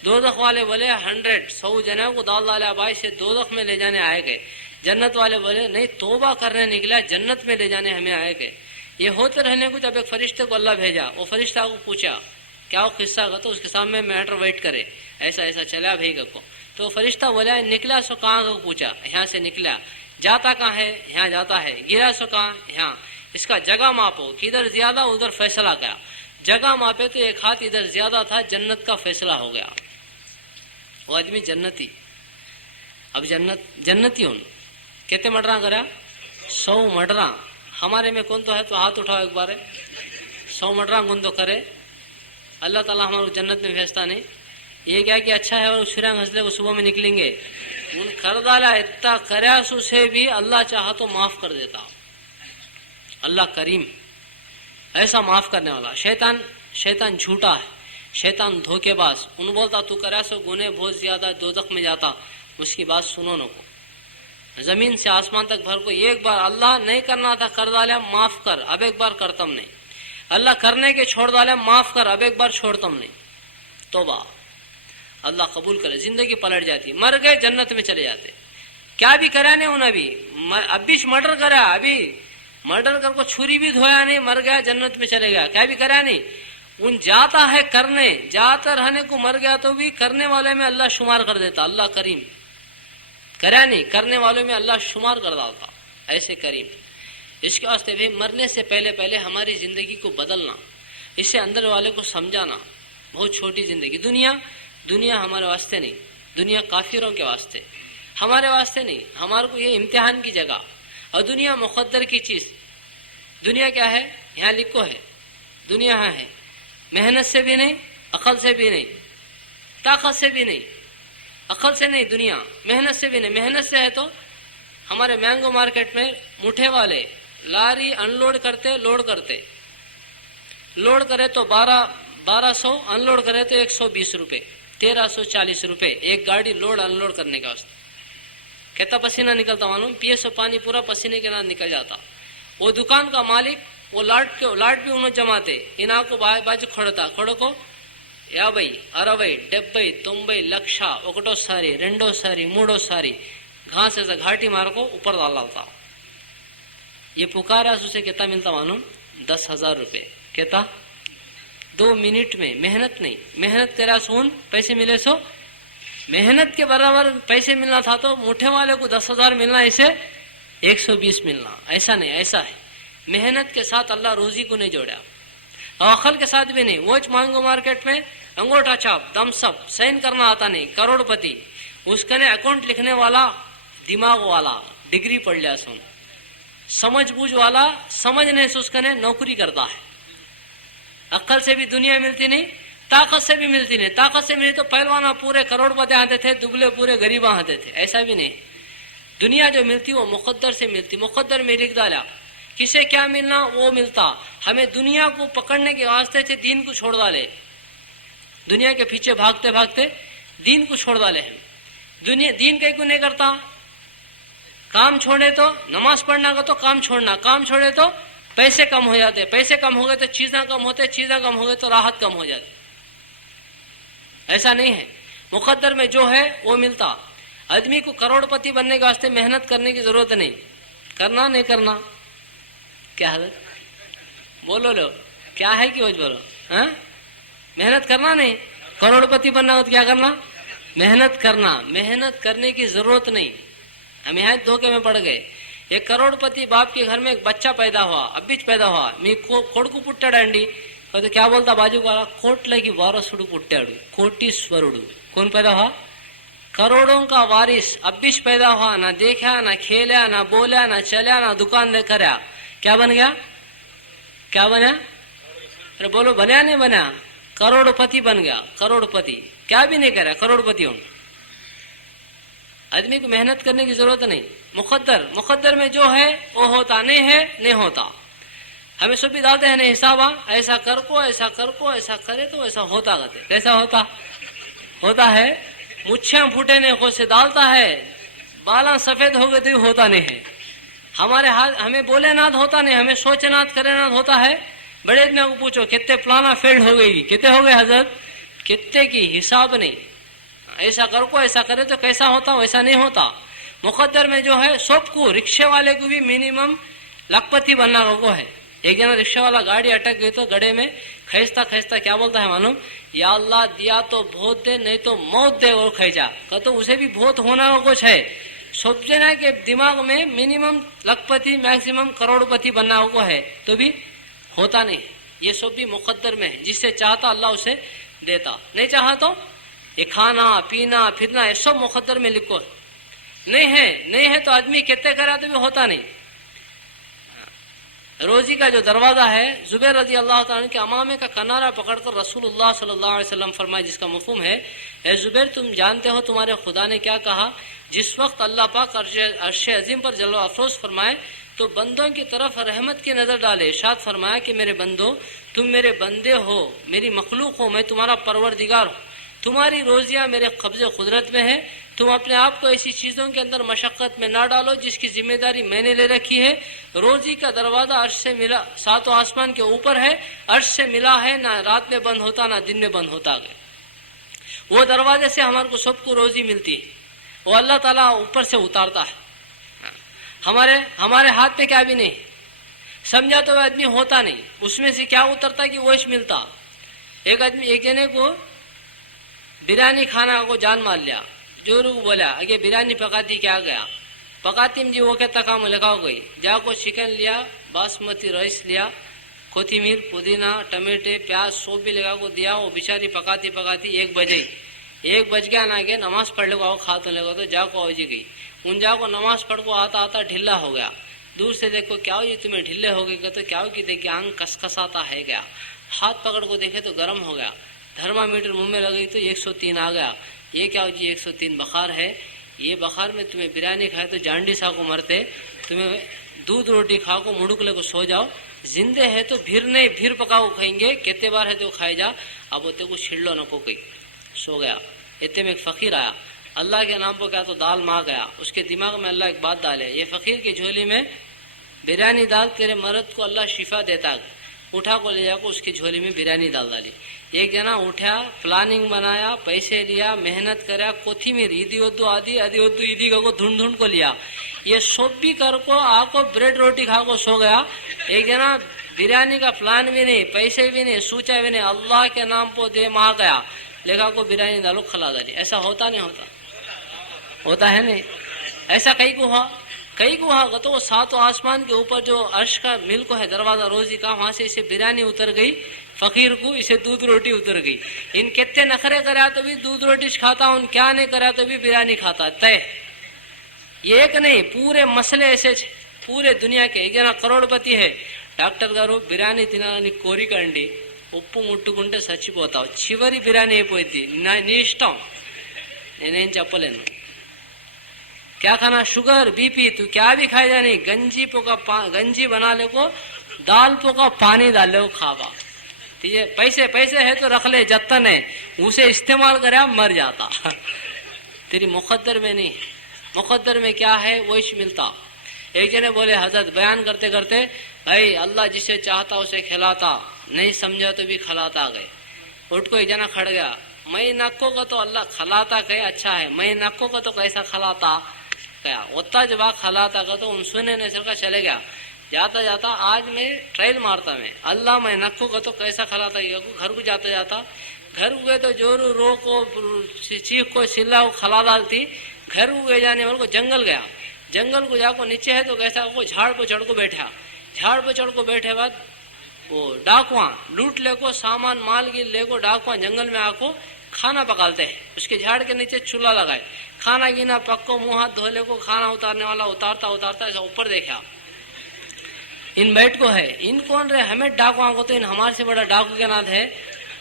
दोजख वाले बोले 100 जना को डाला भाई से दोजख में ले जाने आए गए। जन्नत वाले बोले नहीं, तौबा करने निकला, जन्नत में ले जाने हमें आए गए। ये होते रहने को जब एक फरिश्ते को अल्लाह भेजा, वो फरिश्ता को पूछा क्या किस्सा का, तो उसके सामने मैटर वेट करे, ऐसा ऐसा चला भाई को। तो फरिश्ता बोला निकला सो कहाँ को पूछा, यहाँ से निकला। जाता कहाँ है, यहाँ जाता है। गिरा सो कहाँ, यहाँ। इसका जगह मापो, किधर ज्यादा उधर फैसला गया। जगह मापे तो एक हाथ इधर ज्यादा था, जन्नत का फैसला हो गया। वो आदमी जन्नती। अब जन्नती उन कितने मर्डरा करा, 100 मर्डरा। हमारे में कौन तो है तो हाथ उठाओ एक बार, 100 मर्डरा कौन तो करे। अल्लाह ताला हमारे जन्नत में भेजता नहीं। ये क्या कि अच्छा है और सुरंग हंसले को सुबह में निकलेंगे, उन कर डाला इतना करयास उसे भी अल्लाह चाहा तो माफ कर देता। अल्लाह करीम ऐसा माफ करने वाला। शैतान झूठा है, शैतान धोखेबाज। उन बोलता तू करयास गुने बहुत ज्यादा दोजख में जाता, उसकी बात सुनो न को। जमीन से आसमान तक भर को एक बार अल्लाह नहीं करना था कर डाले माफ कर, अब एक बार करतम नहीं। अल्लाह करने के छोड़ डाले माफ कर, अब एक बार छोड़तम नहीं। तौबा, अल्लाह कबूल करे। जिंदगी पलट जाती, मर गए जन्नत में चले जाते। क्या भी करा नहीं उन्हें अभी मर्डर करा, अभी मर्डर कर को छुरी भी धोया नहीं, मर गया जन्नत में चले गया। क्या भी करा नहीं, उन जाता है करने, जाता रहने को मर गया तो भी करने वाले में अल्लाह शुमार कर देता। अल्लाह करीम करा नहीं, करने वालों में अल्लाह शुमार कर डालता। ऐसे करीम। इसके वास्ते भी मरने से पहले हमारी जिंदगी को बदलना, इससे अंदर वाले को समझाना। बहुत छोटी जिंदगी, दुनिया हमारे वास्ते नहीं, दुनिया काफिरों के वास्ते, हमारे वास्ते नहीं। हमारे को ये इम्तिहान की जगह, और दुनिया मुकद्दर की चीज। दुनिया क्या है, यहाँ लिखो है, दुनिया है मेहनत से भी नहीं, अकल से भी नहीं, ताकत से भी नहीं, अकल से नहीं, दुनिया मेहनत से भी नहीं। मेहनत से है तो हमारे मैंगो मार्केट में मुठे वाले लारी अनलोड करते, लोड करे तो 1200, अनलोड करे तो 120 रुपए, 1340 रुपए एक गाड़ी लोड अनलोड करने का वास्ते। कितना पसीना निकलता मालूम, पिए सो पानी पूरा पसीने के नाम निकल जाता। वो दुकान का मालिक वो लाट भी उन्होंने जमाते, इना को बाजू खड़ो को 50, 60, 70, 90 లక్ష ఒకటోసారి రెండోసారి మూడోసారి घास ऐसा घाटी मार को ऊपर डालता। ये पुकारा उसे कितना मिलता मालूम, 10,000 रुपए। कहता 2 मिनट में, मेहनत नहीं, मेहनत करा सोन पैसे मिले सो मेहनत के बराबर पैसे मिलना था तो मुठ्ठे वाले को 10,000 मिलना, इसे 120 मिलना, ऐसा नहीं, ऐसा है। मेहनत के साथ अल्लाह रोजी को नहीं जोड़ा, और अकल के साथ भी नहीं। वो मांगो मार्केट में अंगूठा छाप, दमसप, साइन करना आता नहीं, करोड़पति, उसका ने अकाउंट लिखने वाला, दिमाग वाला, डिग्री पढ़ लिया सुन, समझ बूझ वाला समझने से उसका ने नौकरी करता है। अक्ल से भी दुनिया मिलती नहीं, ताकत से भी मिलती नहीं। ताकत से मिली तो पहलवाना पूरे करोड़पति आते थे, दुबले पूरे गरीब आते थे, ऐसा भी नहीं। दुनिया जो मिलती वो मुकद्दर से मिलती, मुकद्दर में लिख डाला, किसे क्या मिलना वो मिलता। हमें दुनिया को पकड़ने के वास्ते से दीन को छोड़ डाले, दुनिया के पीछे भागते भागते दीन को छोड़ डाले हम। दुनिया दीन कहीं को नहीं करता, काम छोड़े तो नमाज पढ़ना का तो काम छोड़ना, काम छोड़े तो पैसे कम हो जाते, पैसे कम हो गए तो चीजें कम होते, चीजें कम हो गए तो राहत कम हो जाती। ऐसा नहीं है, मुकद्दर में जो है वो मिलता। आदमी को करोड़पति बनने के वास्ते मेहनत करने की जरूरत नहीं, करना नहीं करना क्या है, बोलो लो क्या है कि वो बोलो, हाँ? मेहनत करना नहीं, करोड़पति बनना हो तो क्या करना, मेहनत करना। मेहनत करने की जरूरत नहीं। हम यहाँ धोखे में पड़ गए। एक करोड़पति बाप के घर में एक बच्चा पैदा हुआ, अभी पैदा हुआ, मी कोड़कू पुट्टाडंडी, तो क्या बोलता बाजू वाला, कोटले की वारसुडू पुट्टाडू, कोटीश्वरुडू। कौन पैदा हुआ, करोड़ों का वारिस, अब्बिश पैदा हुआ, ना देखा ना खेला ना बोला ना चला ना दुकान दे करया, क्या बन गया, क्या बना, अरे बोलो बना नहीं बना, करोड़पति बन गया। करोड़पति क्या भी नहीं करा, करोड़पति हूं। आदमी को मेहनत करने की जरूरत नहीं। मुकद्दर, मुकद्दर में जो है वो होता, नहीं है नहीं होता। हमें सब भी डालते हैं नहीं हिसाबा, ऐसा कर को, ऐसा कर को, ऐसा करे तो ऐसा होता करते, कैसा होता, होता है। मुच्छें फूटे ने को से डालता है, बाला सफेद हो गए तो होता नहीं है। हमारे हाथ, हमें बोले नाथ होता नहीं, हमें सोचे नाथ करे नाथ होता है। बड़े आदमी को पूछो कितने प्लाना फेल्ड हो गई, कितने हो गए हजरत, कितने की हिसाब नहीं। ऐसा कर को, ऐसा करे तो कैसा होता, वैसा नहीं होता। मुकद्दर में जो है सबको, रिक्शे वाले को भी मिनिमम लखपति बनना को है। एक जना रिक्शा वाला गाड़ी अटक गई तो गड्ढे में खींचता खींचता क्या बोलता है मालूम, या अल्लाह दिया तो बहुत दे, नहीं तो मौत दे और खींचा का, तो उसे भी बहुत होना को कुछ है। सब जना के दिमाग में मिनिमम लखपति मैक्सिमम करोड़पति बनना को है, तो भी होता नहीं। ये सब भी मुकद्दर में है, जिससे चाहता अल्लाह उसे देता, नहीं चाहा तो ये खाना पीना फिरना ये सब मुकद्दर में लिखो। नहीं है, नहीं है तो आदमी कितने करा तो भी होता नहीं। रोजी का जो दरवाजा है, जुबैर रजी अल्लाह ताला के अमामे का किनारा पकड़कर रसूलुल्लाह सल्लल्लाहु अलैहि वसल्लम फरमाए, जिसका मफहूम है, ए जुबैर तुम जानते हो तुम्हारे खुदा ने क्या कहा, जिस वक्त अल्लाह पाक अर्श अजीम पर जलवा अफरोज फरमाए तो बंदों की तरफ रहमत की नजर डाले। इरशाद फरमाया कि मेरे बंदो, तुम मेरे बंदे हो, मेरी मखलूक हो, मैं तुम्हारा परवरदिगार हूँ, तुम्हारी रोजियां मेरे कब्जे कुदरत में है। तुम अपने आप को ऐसी चीजों के अंदर मशक्कत में ना डालो जिसकी जिम्मेदारी मैंने ले रखी है। रोजी का दरवाजा अर्श से मिला, सातों आसमान के ऊपर है, अर्श से मिला है, ना रात में बंद होता ना दिन में बंद होता गया। वो दरवाजे से हमारे को सबको रोजी मिलती है, वो अल्लाह ताला ऊपर से उतारता है। हमारे हाथ पे क्या भी नहीं, समझा तो आदमी होता नहीं, उसमें से क्या उतरता कि वो मिलता। एक आदमी, एक जने को बिरयानी खाना को जान मार लिया, जोरू को बोला अगे बिरयानी पकाती क्या गया, पकाती जी वो के तकाम लगाओ गई, जाको चिकन लिया, बासमती राइस लिया, कोथिमीर पुदीना टमाटे प्याज सब भी लगा को दिया। वो बेचारी पकाती पकाती 1 बजे, 1 बज गया ना के नमाज पढ़ लो आओ खा तो लगा तो जाको आओ जी गई। उन जाको नमाज पढ़ को आता आता ढिल्ला हो गया। दूर से देखो क्या हो जी तुम्हें ढिल्ले हो गए, तो क्या हो कि देखिए आंग कसकसाता है गया, हाथ पकड़ को देखे तो गर्म हो गया, थर्मामीटर मुंह में लगी तो 103 आ गया। ये क्या हो जी 103 बुखार है, ये बुखार में तुम्हें बिरयानी खाए तो जांडीसा को मरते, तुम्हें दूध रोटी खाओ को मुड़ुकले को सो जाओ, जिंदे है तो फिर नहीं फिर पकाओ खाएंगे, कितने बार है तो खाए जा, अब होते को छिड़लो नको कही, सो गया। इतने में एक फकीर आया, अल्लाह के नाम पर क्या तो दाल मांग गया, उसके दिमाग में अल्लाह एक बात डाले, ये फकीर की झोली में बिरयानी दाल, तेरे मर्द को अल्लाह शिफा देता, उठा को ले जाकर उसकी झोली में बिरयानी डाल डाली। एक जना उठा, प्लानिंग बनाया, पैसे लिया, मेहनत करा, कोथिमीर इदी वद्दू आदि आदि वद्दू इदी को ढूंढ ढूंढ को लिया, ये सब भी कर को आको ब्रेड रोटी खा को सो गया। एक जना बिरयानी का प्लान भी नहीं, पैसे भी नहीं, सोचा भी नहीं, अल्लाह के नाम पर दे मार गया, लेगा को बिरयानी डालो खिला डाली, ऐसा होता नहीं होता? होता है नहीं? ऐसा कई को हुआ तो वो सातों आसमान के ऊपर जो अर्श का मिल को है दरवाजा रोजी का, वहां से इसे बिरयानी उतर गई, फकीर को इसे दूध रोटी उतर गई। इन कितने नखरे करा तो भी दूध रोटी खाता हूं, क्या नहीं करा तो भी बिरयानी खाता तय। ये एक नहीं, पूरे मसले ऐसे पूरे दुनिया के। एक जना करोड़पति है, డాక్టర్ గారు బిర్యానీ తినాలని కోరిక అండి, ఉప్పు ముట్టుకుంటే చచ్చిపోతావు, చివరి బిర్యానీ అయిపోయింది, నీ ఇష్టం, నేనేం చెప్పలేను। क्या खाना? शुगर बीपी तू क्या भी खाए जा नहीं, गंजी बना ले को, दाल पोका पानी डाल ले को खावा। ठीक है, पैसे है तो रख ले, जतन है उसे इस्तेमाल करे, मर जाता। तेरी मुकद्दर में नहीं, मुकद्दर में क्या है वो मिलता। एक जने बोले हजरत बयान करते करते, भाई अल्लाह जिसे चाहता उसे खिलाता, नहीं समझा तो भी खिलाता गए। उठ को एक जना खड़ गया, मैं नक्को का तो अल्लाह खिलाता कहे अच्छा है, मैं नक्को का तो कैसा खिलाता गया, उतना जब खिलाता का तो उन सुने ने सर का चले गया। जाता जाता आज मैं ट्रायल मारता, मैं अल्लाह मैं नक्को का तो कैसा खिलाता, घर को जाता जाता घर हुए तो जोरू रो को चीख को चिल्ला को खिला डालती। घर हुए जाने वाले को जंगल गया, जंगल को जाको नीचे है तो कैसा वो झाड़ पर चढ़ को बैठा, झाड़ पर चढ़ को बैठे बाद वो डाकुआ लूट ले को सामान माल की ले को डाकुआ जंगल में आको खाना पकाते हैं, उसके झाड़ के नीचे चूल्हा लगाए, खाना गिना पक्को मुंह हाथ धोले को, खाना उतारने वाला उतारता उतारता ऐसा ऊपर देखा, इन बैठ को है, इन कौन रहे? हमें डाकुआ को तो इन हमारे से बड़ा डाकू के नाथ है,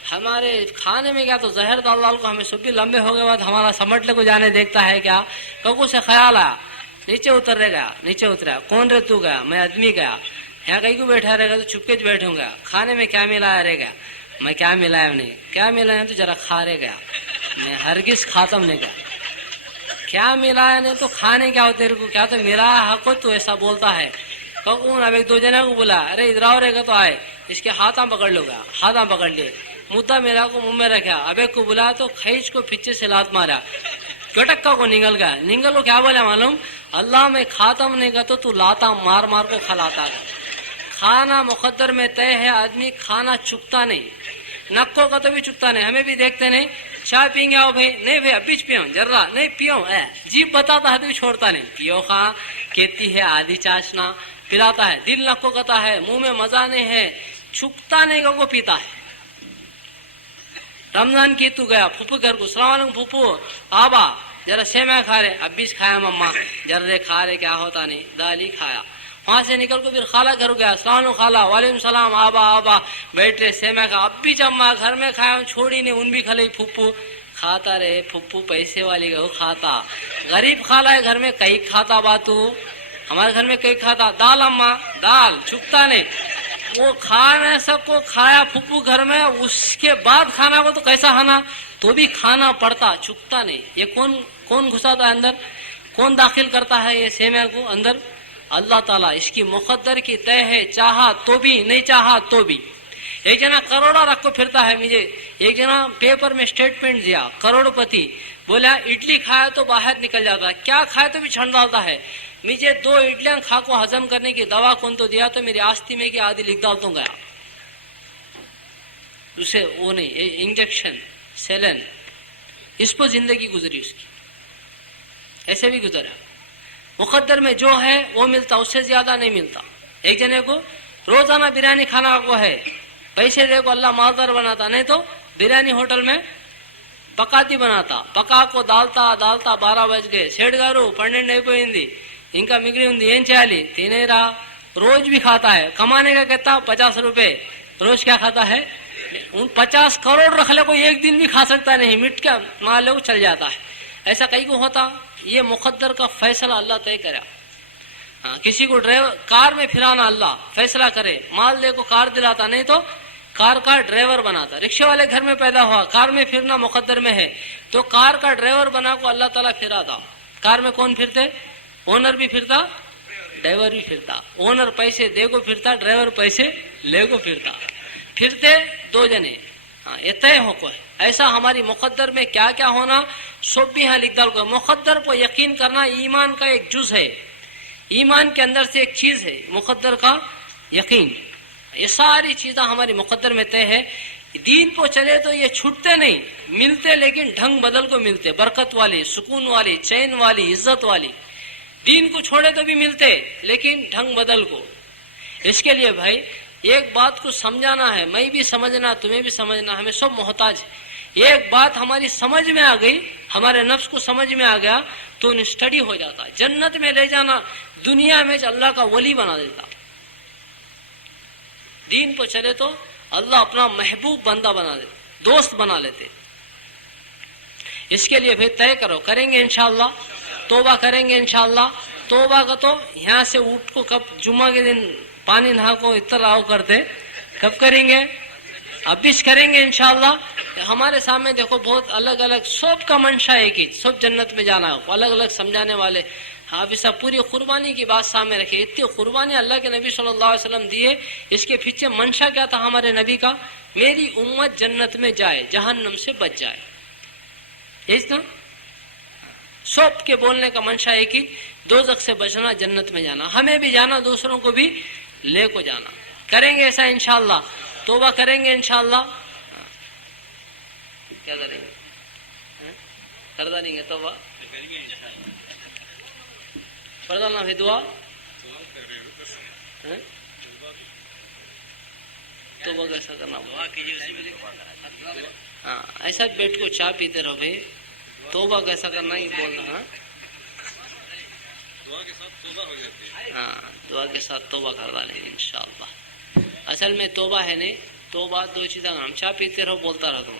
हमारे खाने में क्या तो जहर डाल डाल को हमें सुबह लंबे हो गए बाद हमारा समटले को जाने देखता है क्या। कको से ख्याल आया, नीचे उतर गया, नीचे उतरा, कौन रे तू? गया मैं आदमी गया, यहाँ कहीं को बैठा रहेगा तो चुपके से बैठूंगा, खाने में क्या मिलाया रहेगा, मैं क्या मिलाया नहीं, क्या मिलाया तो जरा खा रहे गया, मैं हरगिज खातम नहीं गया, क्या मिलाया नहीं तो खाने क्या होते तेरे को, क्या तो मिलाया हको तो ऐसा बोलता है। कौन? अब एक दो जना को बोला, अरे इधर आओ रहेगा तो आए, इसके हाथा पकड़ लोगा, हाथा पकड़ लिए, मुद्दा मेरा को मुंह में रखा, अब एक को बुला तो खींच को पीछे से लात मारा, गटक्का को निगल गया, निगल को क्या बोला मालूम? अल्लाह में खातम नहीं का तो तू लाता मार मार को खिलाता। खाना मुकद्दर में तय है, आदमी खाना चुकता नहीं, नक्को का तो भी चुकता नहीं। हमें भी देखते नहीं, चाय पियेंगे आओ भाई, नहीं भाई अभी पियो, जर्रा नहीं पियो, जीप बताता है तो भी छोड़ता नहीं, पियो खा कहती है आधी चाशना पिलाता है, दिल नक्को कहता है, मुंह में मजा नहीं है, चुकता नहीं को पीता है। रमजान की तू गया फूफू घर को, सलाम अलैकुम फूफू आबा जरा सेवैं खा रहे, अब भी खाया मम्मा, जर्रे खा रहे, क्या होता नहीं, दाल ही खाया। वहां से निकल को फिर खाला घर गया, सलाम खाला, वालेकुम सलाम आबा आबा, बैठ रहे सेवैं खा, अब भी जम्मा घर में खाया, छोड़ी नहीं, उन भी खले फूफू खाता रहे, फूफू पैसे वाली गो खाता, गरीब खाला है घर में कई खाता बातू, हमारे घर में कई खाता, दाल अम्मा दाल चुकता नहीं, वो खाना सबको खाया फूफू घर में, उसके बाद खाना को तो कैसा खाना तो भी खाना पड़ता, चुकता नहीं। ये कौन घुसाता है अंदर, कौन दाखिल करता है ये सेवैं को अंदर? अल्लाह ताला। इसकी मुकद्दर की तय है, चाहा तो भी नहीं चाहा तो भी। एक जना करोड़ा रख को फिरता है, मुझे एक जना पेपर में स्टेटमेंट दिया, करोड़पति बोला इडली खाया तो बाहर निकल जाता है, क्या खाए तो भी छंड डालता है, मुझे 2 इडलियां खा को हजम करने की दवा कौन तो दिया तो मेरी आस्ती में की आदि लिख डाल तो गया, उसे वो नहीं इंजेक्शन सेलन, इस पर जिंदगी गुजरी उसकी, ऐसे भी गुजरा। मुकद्दर में जो है वो मिलता, उससे ज्यादा नहीं मिलता। एक जने को रोजाना बिरयानी खाना को है, पैसे दे को अल्लाह मालदार बनाता, नहीं तो बिरयानी होटल में पकाती बनाता, पका को डालता डालता 12 बज गए, सेठ गारू 12 అయిపోయింది, ఇంకా మిగిలి ఉంది ఏం చేయాలి, తినేరా, रोज भी खाता है, कमाने का कहता 50 रुपए, रोज क्या खाता है, उन 50 करोड़ रख ले को एक दिन भी खा सकता नहीं, मिट के मान लो चल जाता है, ऐसा कहीं को होता। ये मुकद्दर का फैसला अल्लाह तय करा। हाँ, किसी को ड्राइवर कार में फिराना अल्लाह फैसला करे, माल दे को कार दिलाता, नहीं तो कार का ड्राइवर बनाता। रिक्शे वाले घर में पैदा हुआ, कार में फिरना मुकद्दर में है, तो कार का ड्राइवर बना को अल्लाह ताला फिराता। कार में कौन फिरते? ओनर भी फिरता, ड्राइवर भी फिरता। ओनर पैसे दे को फिरता, ड्राइवर पैसे ले को फिरता, फिरते 2 जने। हाँ, ये तय हो को है। ऐसा हमारी मुकद्दर में क्या क्या होना सब भी यहाँ लिख डाल को। मुकद्दर पर यकीन करना ईमान का एक जुज है, ईमान के अंदर से एक चीज है मुकद्दर का यकीन। ये सारी चीजें हमारी मुकद्दर में तय है। دین پہ چلے تو یہ چھوٹتے نہیں، ملتے لیکن ڈھنگ بدل کو ملتے، برکت والی، سکون والی، چین والی، عزت والی. دین کو چھوڑے تو بھی ملتے لیکن ڈھنگ بدل کو. اس کے لیے بھائی ایک بات کو سمجھانا ہے، میں بھی سمجھنا، تمہیں بھی سمجھنا، ہمیں سب محتاج ہے. ایک بات ہماری سمجھ میں آ گئی، ہمارے نفس کو سمجھ میں آ گیا تو اسٹڈی ہو جاتا. جنت میں لے جانا، دنیا میں اللہ کا ولی بنا دیتا. دین پہ چلے تو اللہ اپنا محبوب بندہ بنا دیتے، دوست بنا لیتے. اس کے لیے پھر طے کرو، کریں گے انشاءاللہ، توبہ کریں گے انشاءاللہ. توبہ کا تو یہاں سے اٹھ کو کب جمعہ کے دن پانی نہا کو اتر آؤ کرتے، کب کریں گے؟ اب بھی کریں گے انشاءاللہ. ہمارے سامنے دیکھو بہت الگ الگ، سب کا منشا ایک ہی، سب جنت میں جانا ہے، الگ الگ سمجھانے والے. ابھی سب پوری قربانی کی بات سامنے رکھے. اتنی قربانی اللہ کے نبی صلی اللہ علیہ وسلم دیے، اس کے پیچھے منشا کیا تھا ہمارے نبی کا؟ میری امت جنت میں جائے، جہنم سے بچ جائے. اس نا سب کے بولنے کا منشا ایک ہی، دوزخ سے بچنا، جنت میں جانا. ہمیں بھی جانا، دوسروں کو بھی لے کو جانا. کریں گے ایسا انشاءاللہ، توبہ کریں گے انشاءاللہ. کیا کریں گے؟ کر ڈالیں گے توبہ، پڑھ ڈالنا پھر دعا. توبہ کیسا کرنا؟ ہاں ایسا بیٹھ کو چائے پیتے رہو بھائی. توبہ کیسا کرنا ہی بولنا. ہاں دعا کے ساتھ توبہ کر ڈالیں گے انشاءاللہ. اصل میں توبہ ہے نہیں، توبہ دو چیزیں، ہم چائے پیتے رہو بولتا رہو تم.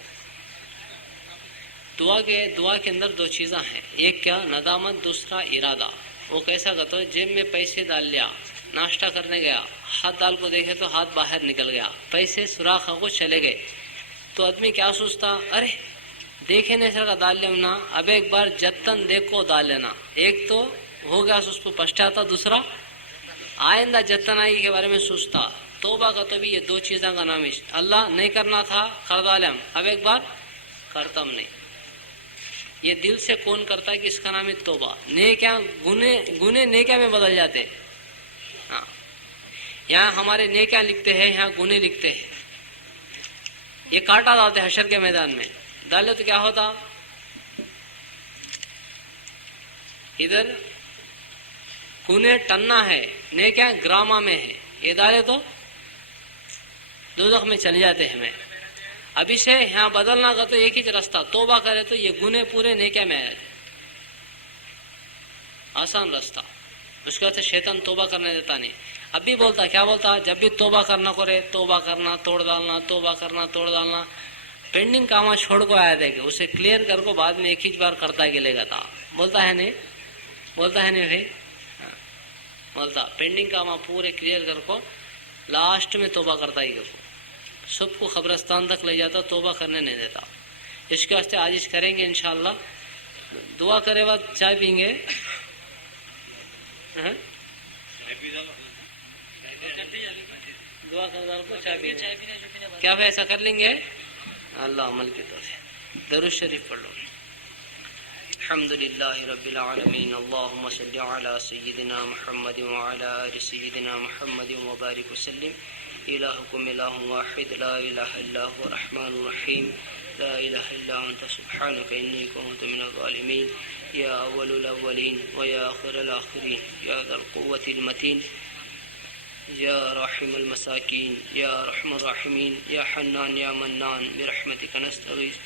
دعا کے اندر دو چیزیں ہیں، ایک کیا؟ ندامت، دوسرا ارادہ. وہ کیسا کرتا ہے؟ جیب میں پیسے ڈال لیا، ناشتہ کرنے گیا، ہاتھ ڈال کو دیکھے تو ہاتھ باہر نکل گیا، پیسے سوراخ کو چلے گئے. تو آدمی کیا سوچتا؟ ارے دیکھے نہیں سر کا ڈال لینا، اب ایک بار جتن دیکھ کو ڈال لینا. ایک تو ہو گیا اس کو پچھتاتا، دوسرا آئندہ جتن آئی کے بارے میں سوچتا. توبہ کا تو بھی یہ دو چیزوں کا نام ہے. اللہ نہیں کرنا تھا کر ڈالم، اب ایک بار کرتم نہیں. یہ دل سے کون کرتا ہے کہ اس کا نام ہے توبہ. نیکیاں گنے نیکیاں میں بدل جاتے. ہاں یہاں ہمارے نیکیاں لکھتے ہیں، یہاں گنے لکھتے ہیں. یہ کاٹا ڈالتے حشر کے میدان میں، ڈالے تو کیا ہوتا؟ ادھر گنے ٹنا ہے، نیکیاں گراما میں ہے. یہ ڈالے تو دوزخ میں چل جاتے ہیں. ہمیں ابھی سے یہاں بدلنا کا تو ایک ہی راستہ، توبہ کرے تو یہ گنے پورے نیکیاں میں آ جاتے. آسان راستہ. اس کے بعد شیطان توبہ کرنے دیتا نہیں. اب بھی بولتا، کیا بولتا؟ جب بھی توبہ کرنا کرے، توبہ کرنا توڑ ڈالنا، توبہ کرنا توڑ ڈالنا. پینڈنگ کام چھوڑ کو آیا تھا کہ اسے کلیئر کر کو بعد میں ایک ہی بار کرتا گلے گا تھا. بولتا ہے نہیں؟ بولتا ہے نہیں بھائی؟ بولتا پینڈنگ کام پورے کلیئر کر کو لاسٹ میں توبہ کرتا ہی کو سب کو قبرستان تک لے جاتا، توبہ کرنے نہیں دیتا. اس کے واسطے آج کریں گے انشاءاللہ. دعا کرے بعد چائے پئیں گے. دعا کر کو چائے پئیں گے. کیا بھائی ایسا کر لیں گے؟ اللہ عمل کی توفیق. درود شریف پڑھ لو. الحمد للہ رب العالمین. اللہم صلی علی سیدنا محمد وعلی آل سیدنا محمد وبارک وسلم. الہکم الہ واحد لا الہ الا هو الرحمن الرحیم. لا الہ الا انت سبحانک انی کنت من الظالمین. یا اول الاولین ویا آخر الاخرین. یا ذا القوة المتین. یا راحم المساکین. یا رحم الراحمین. یا حنان یا منان برحمتک نستغیث.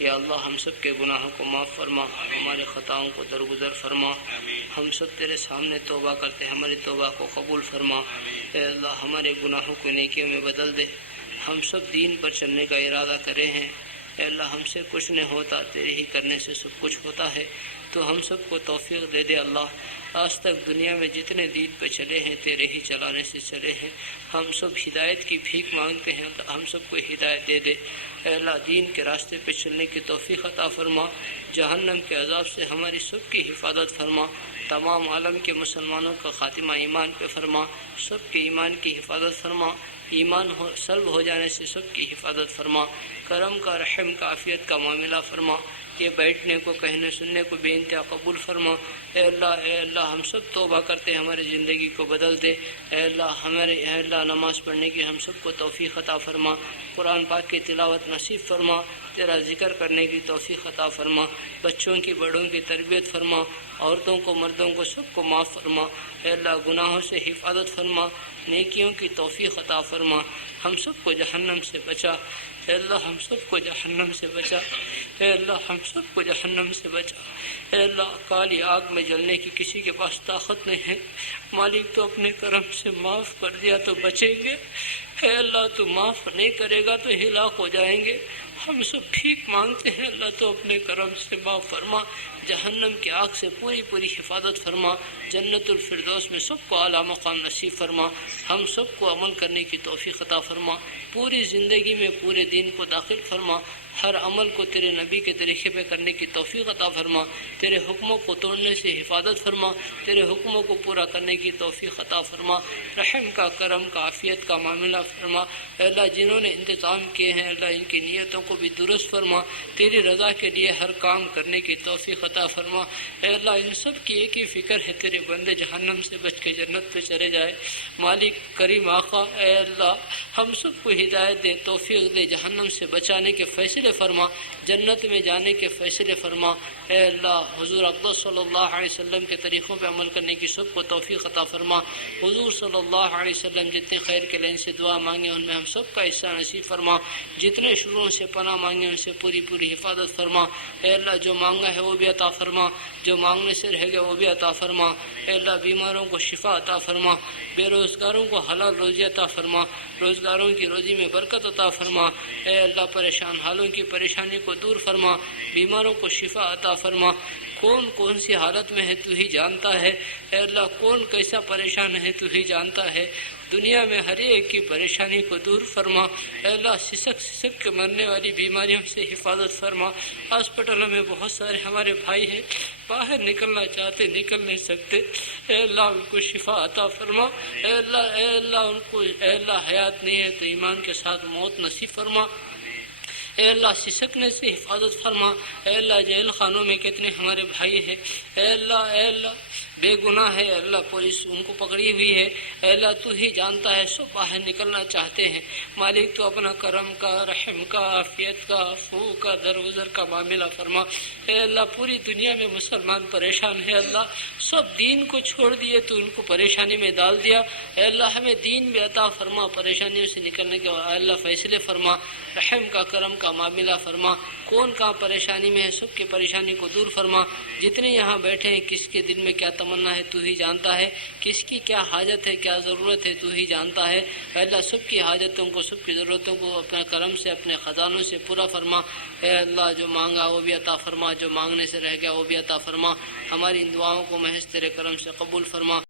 یا اللہ ہم سب کے گناہوں کو معاف فرما، ہمارے خطاؤں کو درگزر فرما. ہم سب تیرے سامنے توبہ کرتے ہیں، ہماری توبہ کو قبول فرما. اے اللہ ہمارے گناہوں کو نیکیوں میں بدل دے. ہم سب دین پر چلنے کا ارادہ کرے ہیں. اے اللہ ہم سے کچھ نہیں ہوتا، تیرے ہی کرنے سے سب کچھ ہوتا ہے. تو ہم سب کو توفیق دے دے اللہ. آج تک دنیا میں جتنے دین پہ چلے ہیں تیرے ہی چلانے سے چلے ہیں. ہم سب ہدایت کی بھیک مانگتے ہیں، اللہ ہم سب کو ہدایت دے دے. اے اللہ دین کے راستے پہ چلنے کی توفیق عطا فرما. جہنم کے عذاب سے ہماری سب کی حفاظت فرما. تمام عالم کے مسلمانوں کا خاتمہ ایمان پہ فرما. سب کے ایمان کی حفاظت فرما. ایمان سلب ہو جانے سے سب کی حفاظت فرما. کرم کا، رحم کا، عافیت کا معاملہ فرما. یہ بیٹھنے کو کہنے سننے کو بے انتہا قبول فرما۔ اے اللہ ہم سب توبہ کرتے ہیں، ہماری زندگی کو بدل دے۔ اے اللہ نماز پڑھنے کی ہم سب کو توفیق عطا فرما، قرآن پاک کی تلاوت نصیب فرما، تیرا ذکر کرنے کی توفیق عطا فرما، بچوں کی بڑوں کی تربیت فرما، عورتوں کو مردوں کو سب کو معاف فرما۔ اے اللہ گناہوں سے حفاظت فرما، نیکیوں کی توفیق عطا فرما، ہم سب کو جہنم سے بچا۔ اے اللہ ہم سب کو جہنم سے بچا۔ اے اللہ ہم سب کو جہنم سے بچا۔ اے اللہ کالی آگ میں جلنے کی کسی کے پاس طاقت نہیں ہے، مالک تو اپنے کرم سے معاف کر دیا تو بچیں گے، اے اللہ تو معاف نہیں کرے گا تو ہلاک ہو جائیں گے۔ ہم سب بھیک مانگتے ہیں، اللہ تو اپنے کرم سے معاف فرما، جہنم کی آگ سے پوری حفاظت فرما، جنت الفردوس میں سب کو اعلیٰ مقام نصیب فرما، ہم سب کو عمل کرنے کی توفیق عطا فرما، پوری زندگی میں پورے دین کو داخل فرما، ہر عمل کو تیرے نبی کے طریقے پہ کرنے کی توفیق عطا فرما، تیرے حکموں کو توڑنے سے حفاظت فرما، تیرے حکموں کو پورا کرنے کی توفیق عطا فرما، رحم کا کرم کا عافیت کا معاملہ فرما۔ اے اللہ جنہوں نے انتظام کیے ہیں اللہ ان کی نیتوں کو بھی درست فرما، تیری رضا کے لیے ہر کام کرنے کی توفیق عطا فرما۔ اے اللہ ان سب کی ایک ہی فکر ہے، تیرے بندے جہنم سے بچ کے جنت پہ چلے جائے۔ مالک کریم آقا اے اللہ ہم سب کو ہدایت دے، توفیق دے، جہنم سے بچانے کے فیصلے فرما، جنت میں جانے کے فیصلے فرما۔ اے اللہ حضور اقدس صلی اللہ علیہ وسلم کے طریقوں پہ عمل کرنے کی سب کو توفیق عطا فرما، حضور صلی اللہ علیہ وسلم جتنے خیر کے لین سے دعا مانگے ان میں ہم سب کا حصہ نصیب فرما، جتنے شروں سے پناہ مانگے ان سے پوری حفاظت فرما۔ اے اللہ جو مانگا ہے وہ بھی عطا فرما، جو مانگنے سے رہ گیا وہ بھی عطا فرما۔ اے اللہ بیماروں کو شفا عطا فرما، بے روزگاروں کو حلال روزی عطا فرما، روزگاروں کی روزی میں برکت عطا فرما۔ اے اللہ پریشان حالوں کی پریشانی کو دور فرما، بیماروں کو شفا عطا فرما، کون سی حالت میں ہے تو ہی جانتا ہے۔ اے اللہ کون کیسا پریشان ہے تو ہی جانتا ہے، دنیا میں ہر ایک کی پریشانی کو دور فرما۔ اے اللہ سسک کے مرنے والی بیماریوں سے حفاظت فرما، ہاسپٹلوں میں بہت سارے ہمارے بھائی ہیں باہر نکلنا چاہتے نکل نہیں سکتے، اے اللہ ان کو شفا عطا فرما۔ اے اللہ ان کو اے اللہ حیات نہیں ہے تو ایمان کے ساتھ موت نصیب فرما۔ اے اللہ سسکنے سے حفاظت فرما۔ اے اللہ جیل خانوں میں کتنے ہمارے بھائی ہیں، اے اللہ بے گناہ ہے، اللہ پولیس ان کو پکڑی ہوئی ہے، اے اللہ تو ہی جانتا ہے، سب باہر نکلنا چاہتے ہیں، مالک تو اپنا کرم کا رحم کا عافیت کا عفو کا درگزر کا معاملہ فرما۔ اے اللہ پوری دنیا میں مسلمان پریشان ہے، اللہ سب دین کو چھوڑ دیے تو ان کو پریشانی میں ڈال دیا، اے اللہ ہمیں دین بھی عطا فرما، پریشانیوں سے نکلنے کے اے اللہ فیصلے فرما، رحم کا کرم کا معاملہ فرما، کون کہاں پریشانی میں ہے سب کی پریشانی کو دور فرما، جتنے یہاں بیٹھے ہیں کس کے دل میں کیا تمنا ہے تو ہی جانتا ہے، کس کی کیا حاجت ہے کیا ضرورت ہے تو ہی جانتا ہے، اے اللہ سب کی حاجتوں کو سب کی ضرورتوں کو اپنے کرم سے اپنے خزانوں سے پورا فرما۔ اے اللہ جو مانگا وہ بھی عطا فرما، جو مانگنے سے رہ گیا وہ بھی عطا فرما، ہماری ان دعاؤں کو محض تیرے کرم سے قبول فرما۔